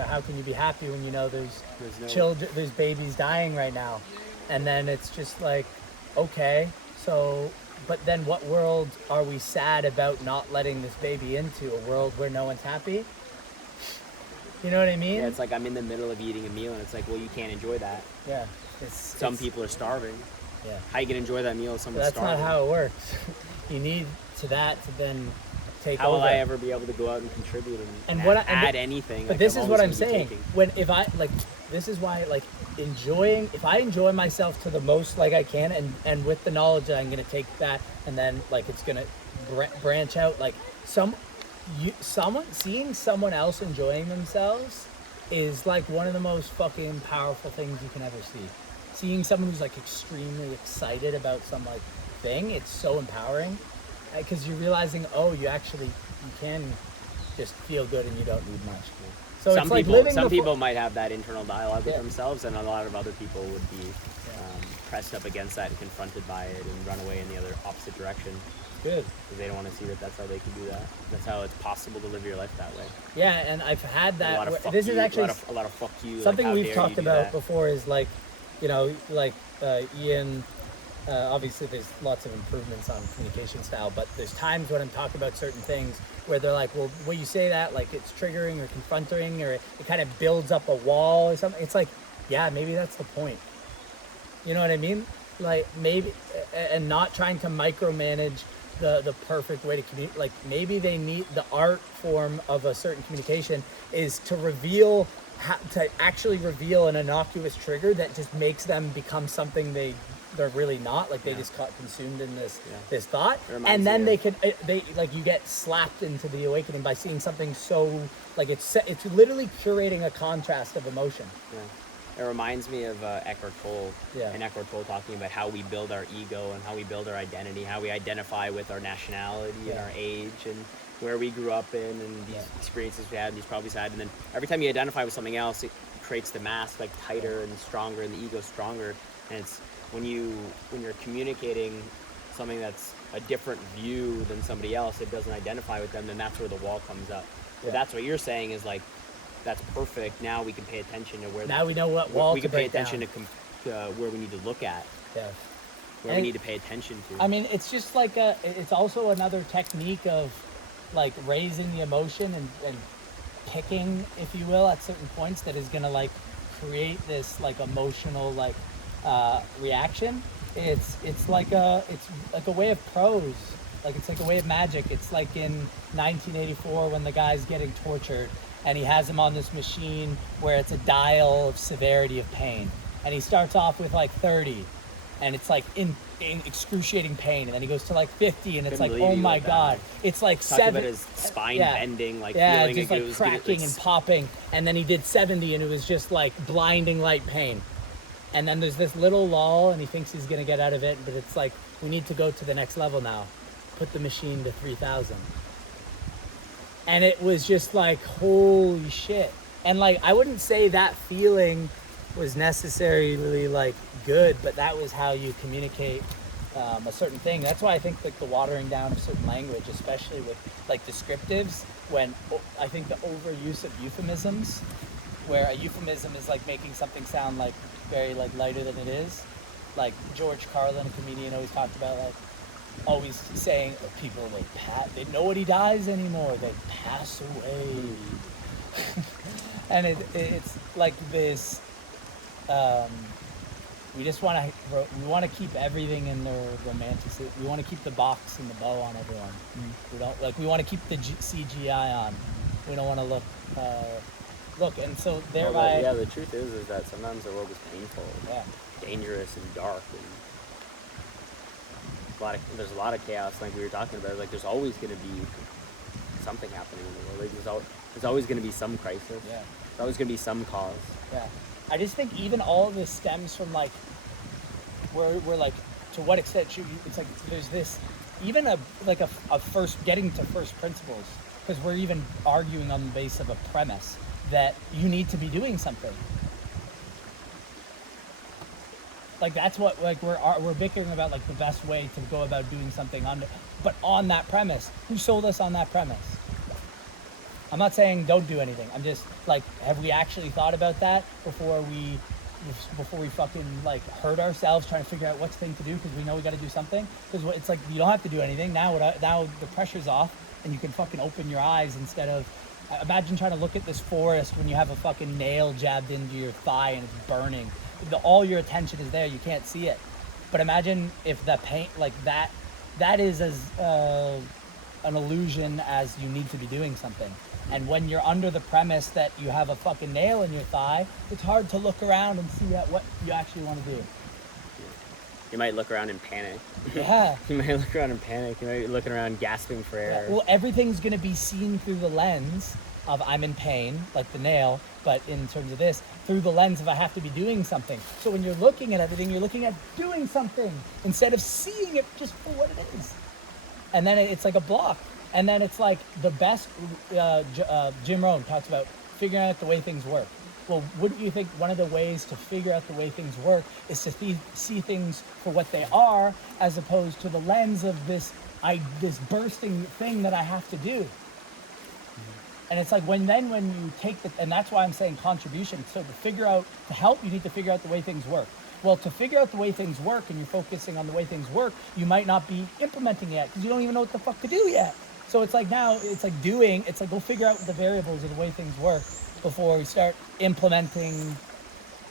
how can you be happy when you know there's children, there's babies dying right now? And then it's just like, okay, so, but then what world are we sad about not letting this baby into? A world where no one's happy? You know what I mean? Yeah, it's like I'm in the middle of eating a meal, and it's like, well, you can't enjoy that. Yeah. Some people are starving. Yeah. How you can enjoy that meal if someone's starving? That's not how it works. You need to then take over. How will I ever be able to go out and contribute and add anything? But like, this is what I'm saying. This is why, like, if I enjoy myself to the most, like I can, and with the knowledge that I'm going to take that, and then, like, it's going to branch out, like, seeing someone else enjoying themselves is like one of the most fucking powerful things you can ever see. Seeing someone who's like extremely excited about some like thing, it's so empowering, because you're realizing, you can just feel good and you don't need much. So some people might have that internal dialogue with themselves, and a lot of other people would be pressed up against that and confronted by it and run away in the other opposite direction. Good. Because they don't want to see that that's how they can do that. That's how it's possible to live your life that way. Yeah, and I've had that. A lot of fuck you. Something we've talked about before is like, you know, like Iain. Obviously, there's lots of improvements on communication style, but there's times when I'm talking about certain things where they're like, well, when you say that, like it's triggering or confronting, or it kind of builds up a wall or something. It's like, yeah, maybe that's the point. You know what I mean? Like maybe, and not trying to micromanage the perfect way to communicate. Like maybe they need the art form of a certain communication is to actually reveal an innocuous trigger that just makes them become something they're really not. Like they just got consumed in this thought, and then they like you get slapped into the awakening by seeing something so like it's literally curating a contrast of emotion. It reminds me of Eckhart Tolle, Yeah. and Eckhart Tolle talking about how we build our ego and how we build our identity, how we identify with our nationality and our age and where we grew up in and these experiences we had, these problems we had. And then every time you identify with something else, it creates the mask like tighter and stronger, and the ego's stronger. And it's when you're communicating something that's a different view than somebody else, it doesn't identify with them, then that's where the wall comes up. But that's what you're saying is like, that's perfect. Now we can pay attention to where. Now we know what wall we to can pay break attention down. to where we need to look at, Yeah. where we need to pay attention to. I mean, it's just like it's also another technique of like raising the emotion and picking, if you will, at certain points that is gonna like create this like emotional like reaction. It's like a way of prose. Like it's like a way of magic. It's like in 1984 when the guy's getting tortured and he has him on this machine where it's a dial of severity of pain. And he starts off with like 30 and it's like in excruciating pain, and then he goes to like 50 and it's like, oh my god, it's like Talk 7 about his spine bending, like feeling just like it was cracking and popping, and then he did 70 and it was just like blinding light pain. And then there's this little lull and he thinks he's gonna get out of it, but it's like, we need to go to the next level now. Put the machine to 3,000. And it was just like, holy shit. And like, I wouldn't say that feeling was necessarily like good, but that was how you communicate a certain thing. That's why I think like the watering down of certain language, especially with like descriptives, when I think the overuse of euphemisms, where a euphemism is like making something sound like very like lighter than it is. Like George Carlin, a comedian, always talked about like always saying people like they nobody dies anymore, they pass away. And it's like this we just want to keep everything in their romanticism. We want to keep the box and the bow on everyone. We don't like, we want to keep the CGI on. We don't want to look, and so thereby the truth is that sometimes the world is painful, dangerous and dark, and there's a lot of chaos, like we were talking about. Like there's always going to be something happening in the world. Like there's always going to be some crisis. There's always going to be some cause. I just think even all of this stems from like we're like, to what extent should you, it's like there's this even a first getting to first principles, because we're even arguing on the base of a premise that you need to be doing something. Like that's what like we're bickering about, like the best way to go about doing something but on that premise. Who sold us on that premise? I'm not saying don't do anything. I'm just like, have we actually thought about that before we fucking like hurt ourselves trying to figure out what's thing to do, because we know we got to do something? Because it's like, you don't have to do anything now. Now the pressure's off and you can fucking open your eyes instead of, imagine trying to look at this forest when you have a fucking nail jabbed into your thigh and it's burning. All your attention is there, you can't see it. But imagine if the paint like that is as an illusion as you need to be doing something. And when you're under the premise that you have a fucking nail in your thigh, it's hard to look around and see what you actually want to do. You might look around in panic. Yeah. You might look around in panic. You might be looking around gasping for air. Well, everything's going to be seen through the lens of I'm in pain, like the nail, but in terms of this, through the lens of I have to be doing something. So when you're looking at everything, you're looking at doing something instead of seeing it just for what it is. And then it's like a block. And then it's like the best, Jim Rohn talks about figuring out the way things work. Well, wouldn't you think one of the ways to figure out the way things work is to see things for what they are, as opposed to the lens of this bursting thing that I have to do? And it's like when you take and that's why I'm saying contribution. So to help, you need to figure out the way things work. Well, to figure out the way things work, and you're focusing on the way things work, you might not be implementing it yet because you don't even know what the fuck to do yet. So it's like now, it's like go figure out the variables of the way things work before we start implementing,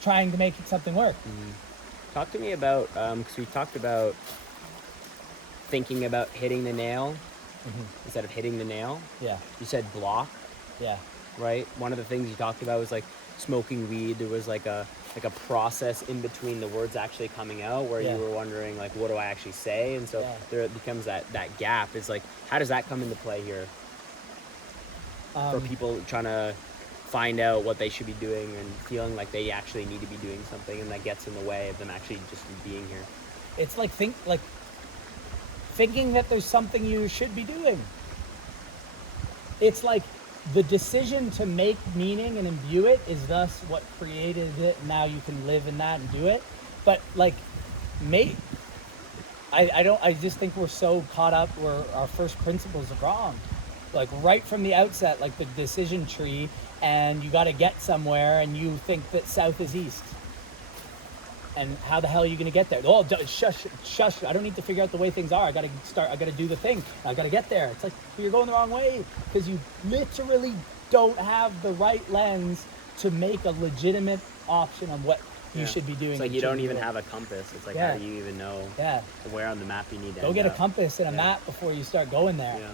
trying to make something work. Mm-hmm. Talk to me about, because we talked about thinking about hitting the nail instead of hitting the nail. Yeah. You said block. Yeah. Right? One of the things you talked about was like smoking weed. There was like a process in between the words actually coming out where you were wondering like, what do I actually say? And so there becomes that gap. It's like, how does that come into play here for people trying to find out what they should be doing and feeling like they actually need to be doing something, and that gets in the way of them actually just being here. It's like thinking that there's something you should be doing. It's like the decision to make meaning and imbue it is thus what created it. Now you can live in that and do it. But like, I just think we're so caught up where our first principles are wrong. Like right from the outset, like the decision tree, and you got to get somewhere, and you think that south is east. And how the hell are you going to get there? Oh, shush! I don't need to figure out the way things are. I got to do the thing. I got to get there. It's like you're going the wrong way because you literally don't have the right lens to make a legitimate option on what you should be doing. It's like you don't even have a compass. It's like, how do you even know where on the map you need to go get a compass and a map before you start going there. Yeah.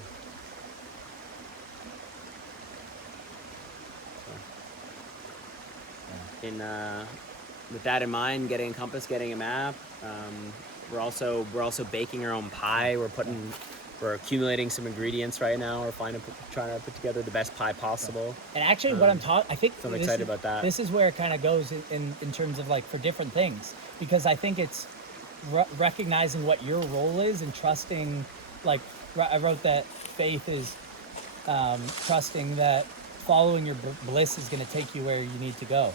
With that in mind, getting a compass, getting a map, we're also baking our own pie. We're accumulating some ingredients right now. We're trying to put together the best pie possible. And actually, what I think so I'm excited about that. This is where it kind of goes in terms of like for different things, because I think it's recognizing what your role is and trusting. Like I wrote that faith is trusting that following your bliss is going to take you where you need to go.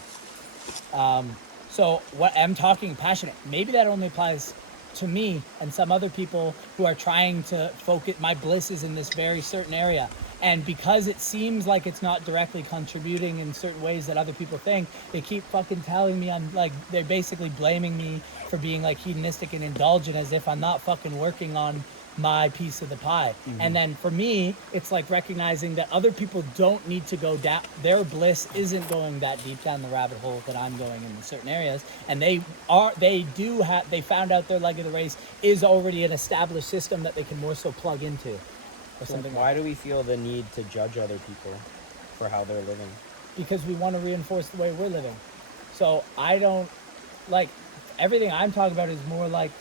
So what I'm talking passionate, maybe that only applies to me and some other people who are trying to focus. My bliss is in this very certain area, and because it seems like it's not directly contributing in certain ways that other people think, they keep fucking telling me I'm like, they're basically blaming me for being like hedonistic and indulgent, as if I'm not fucking working on my piece of the pie. Mm-hmm. And then for me, it's like recognizing that other people don't need to go down. Their bliss isn't going that deep down the rabbit hole that I'm going in certain areas. And they found out their leg of the race is already an established system that they can more so plug into. Or something. Why do we feel the need to judge other people for how they're living? Because we want to reinforce the way we're living. So I don't like everything I'm talking about is more like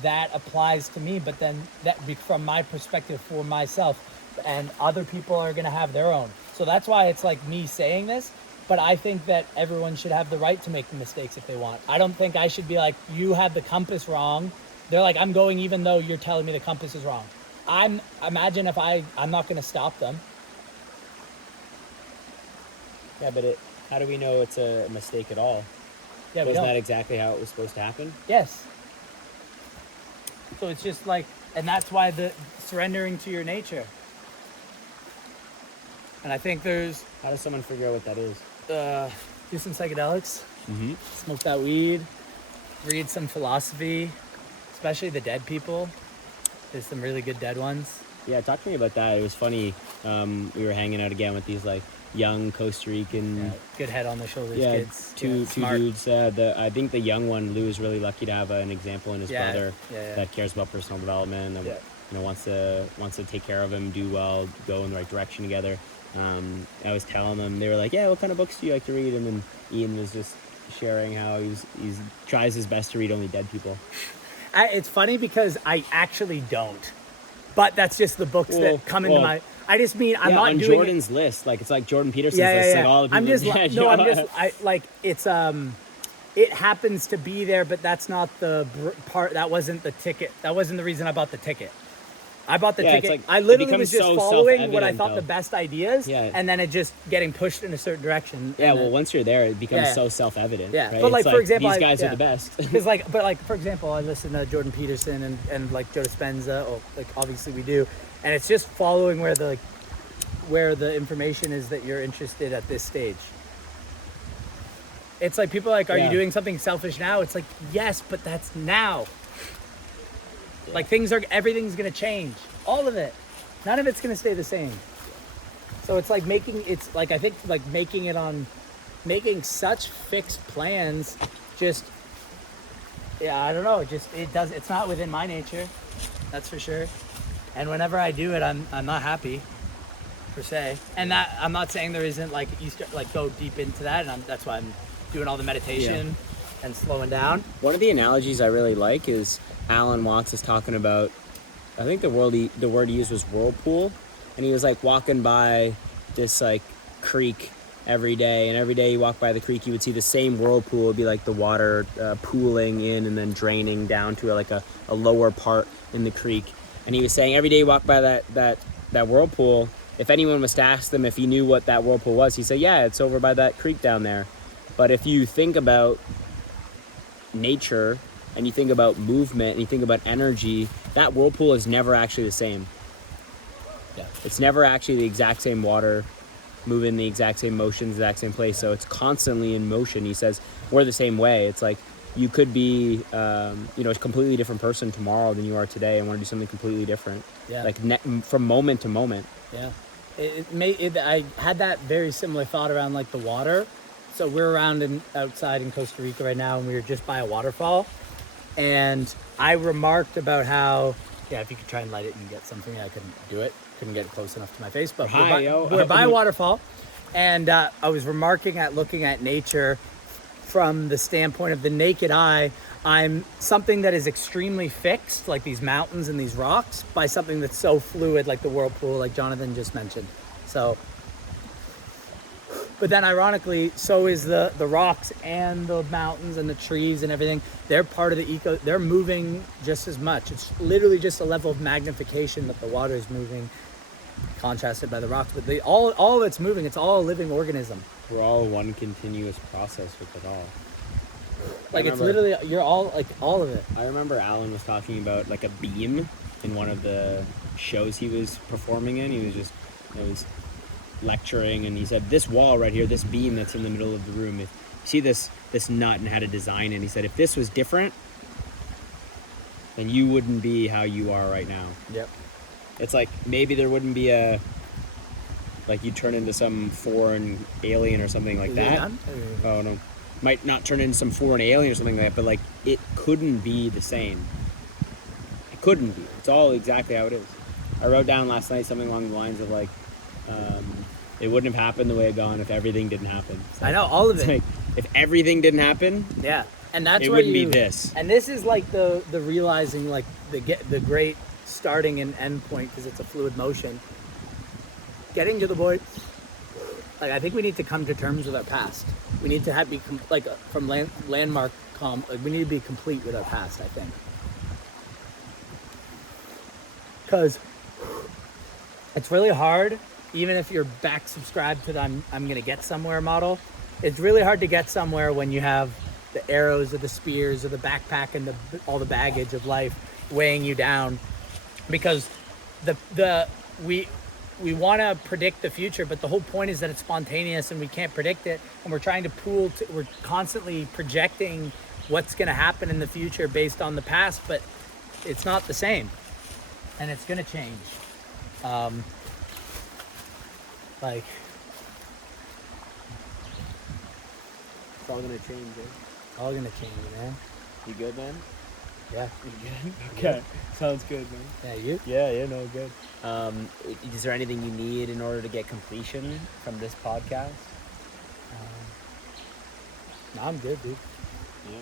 that applies to me, but then that from my perspective for myself, and other people are going to have their own. So that's why it's like me saying this, but I think that everyone should have the right to make mistakes if they want. I don't think I should be like, you had the compass wrong. They're like, I'm going even though you're telling me the compass is wrong. Imagine if I'm not going to stop them. Yeah, but how do we know it's a mistake at all? Yeah, Wasn't that exactly how it was supposed to happen? Yes. So it's just like, and that's why the surrendering to your nature. And I think there's... How does someone figure out what that is? Do some psychedelics, smoke that weed, read some philosophy, especially the dead people. There's some really good dead ones. Yeah, talk to me about that. It was funny. We were hanging out again with these like young Costa Rican, good head on their shoulders kids. Two dudes. I think the young one, Lou, is really lucky to have an example in his brother that cares about personal development and wants to take care of him, do well, go in the right direction together. I was telling them, they were like, yeah, what kind of books do you like to read? And then Iain was just sharing how he's tries his best to read only dead people. It's funny because I actually don't, but that's just the books that come into my. I just mean I'm not on doing Jordan's list. Like it's like Jordan Peterson's list. Like all the people. It happens to be there, but that's not the part. That wasn't the ticket. That wasn't the reason I bought the ticket. I bought the ticket. I literally was just following what I thought the best ideas, and then it just getting pushed in a certain direction. Yeah, well, once you're there, it becomes so self-evident. Yeah, right? But like, for example, these guys are the best. But for example, I listen to Jordan Peterson and like Joe Dispenza. Or like obviously we do, and it's just following where the information is that you're interested at this stage. It's like people are like, are you doing something selfish now? It's like, yes, but that's now. Yeah. Like everything's gonna change. All of it. None of it's gonna stay the same. So it's like making such fixed plans just, I don't know, it's not within my nature. That's for sure. And whenever I do it, I'm not happy, per se. And that, I'm not saying there isn't like, you start like go deep into that, and that's why I'm doing all the meditation and slowing down. One of the analogies I really like is Alan Watts is talking about, I think the word he used was whirlpool, and he was like walking by this like creek every day, and every day you walk by the creek, you would see the same whirlpool. It'd be like the water pooling in and then draining down to a lower part in the creek. And he was saying every day you walk by that whirlpool, if anyone was to ask them if he knew what that whirlpool was, he said, yeah, it's over by that creek down there. But if you think about nature and you think about movement and you think about energy, that whirlpool is never actually the same. Yeah. It's never actually the exact same water moving the exact same motion, the exact same place. So it's constantly in motion. He says we're the same way. It's like you could be, a completely different person tomorrow than you are today and want to do something completely different. Yeah. Like from moment to moment. Yeah. I had that very similar thought around like the water. So we're outside in Costa Rica right now, and we were just by a waterfall. And I remarked about how, if you could try and light it and get something, I couldn't do it. Couldn't get close enough to my face, but we're by a waterfall. And I was remarking at looking at nature from the standpoint of the naked eye. I'm something that is extremely fixed, like these mountains and these rocks, by something that's so fluid, like the whirlpool, like Jonathan just mentioned. So, but then ironically, so is the rocks and the mountains and the trees and everything. They're part of the they're moving just as much. It's literally just a level of magnification that the water is moving, contrasted by the rocks. But all of it's moving. It's all a living organism. We're all one continuous process with it all. Like it's literally, you're all, like all of it. I remember Alan was talking about like a beam in one of the shows he was performing in. He was lecturing, and he said, this wall right here, this beam that's in the middle of the room, if you see this nut and how to design it, he said, if this was different, then you wouldn't be how you are right now. Yep. It's like maybe there wouldn't be like you turn into some foreign alien or something like that. Oh no. Might not turn into some foreign alien or something like that, but like it couldn't be the same. It couldn't be. It's all exactly how it is. I wrote down last night something along the lines of like, it wouldn't have happened the way it gone if everything didn't happen. I know, all of it. Like, if everything didn't happen, yeah, and that's it where wouldn't be this. And this is like the realizing, like the great starting and end point, because it's a fluid motion. Getting to the point, like I think we need to come to terms with our past. We need to from landmark we need to be complete with our past, I think. Because it's really hard, even if you're back subscribed to the I'm going to get somewhere model, it's really hard to get somewhere when you have the arrows or the spears or the backpack and all the baggage of life weighing you down. Because we want to predict the future, but the whole point is that it's spontaneous and we can't predict it. And we're trying to we're constantly projecting what's going to happen in the future based on the past, but it's not the same. And it's going to change. Like, It's all gonna change, eh? all going to change, man. You good, man? Yeah. You good? Okay. Yeah. Sounds good, man. Yeah, you? Yeah, no, good. Is there anything you need in order to get completion from this podcast? No, I'm good, dude. Yeah.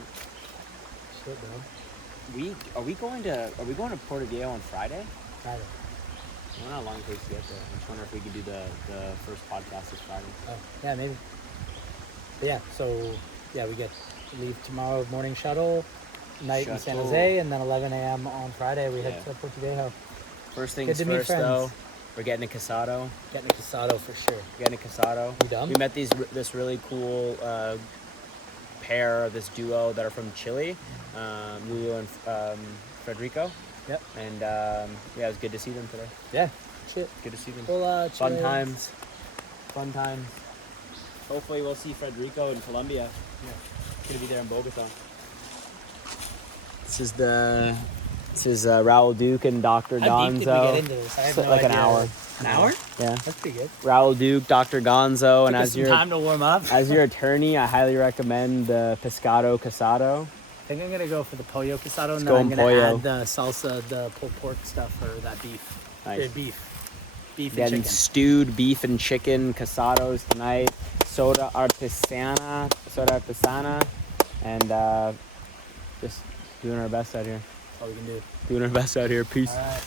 Shit, bro. Are we going to Puerto Viejo on Friday? Friday. I don't know how long it takes to get there. I just wonder if we could do the first podcast this Friday. Oh, yeah, maybe. But yeah, so we get leave tomorrow morning shuttle, night in San Jose, and then 11 a.m. on Friday we head to Puerto Viejo. First things first, though, we're getting a casado. Getting a casado for sure. Getting a casado. You dumb? We met this really cool pair, this duo that are from Chile, Julio and Federico. Yep. And it was good to see them today. Yeah. Shit. Good to see them. Well, Fun times. Hopefully we'll see Federico in Colombia. Yeah. He's gonna be there in Bogota. This is Raul Duke and Dr. Gonzo. How deep did we get into this? I have no like idea. an hour. An hour? Yeah. That's pretty good. Raul Duke, Dr. Gonzo, and as your time to warm up. As your attorney, I highly recommend the Pescado Casado. I think I'm gonna go for the pollo casado, and then I'm gonna pollo. add the salsa, the pulled pork stuff, or that beef. Nice. Beef and Getting chicken. stewed beef and chicken casados tonight. Soda artesana, and just doing our best out here. That's all we can do. Doing our best out here. Peace. All right.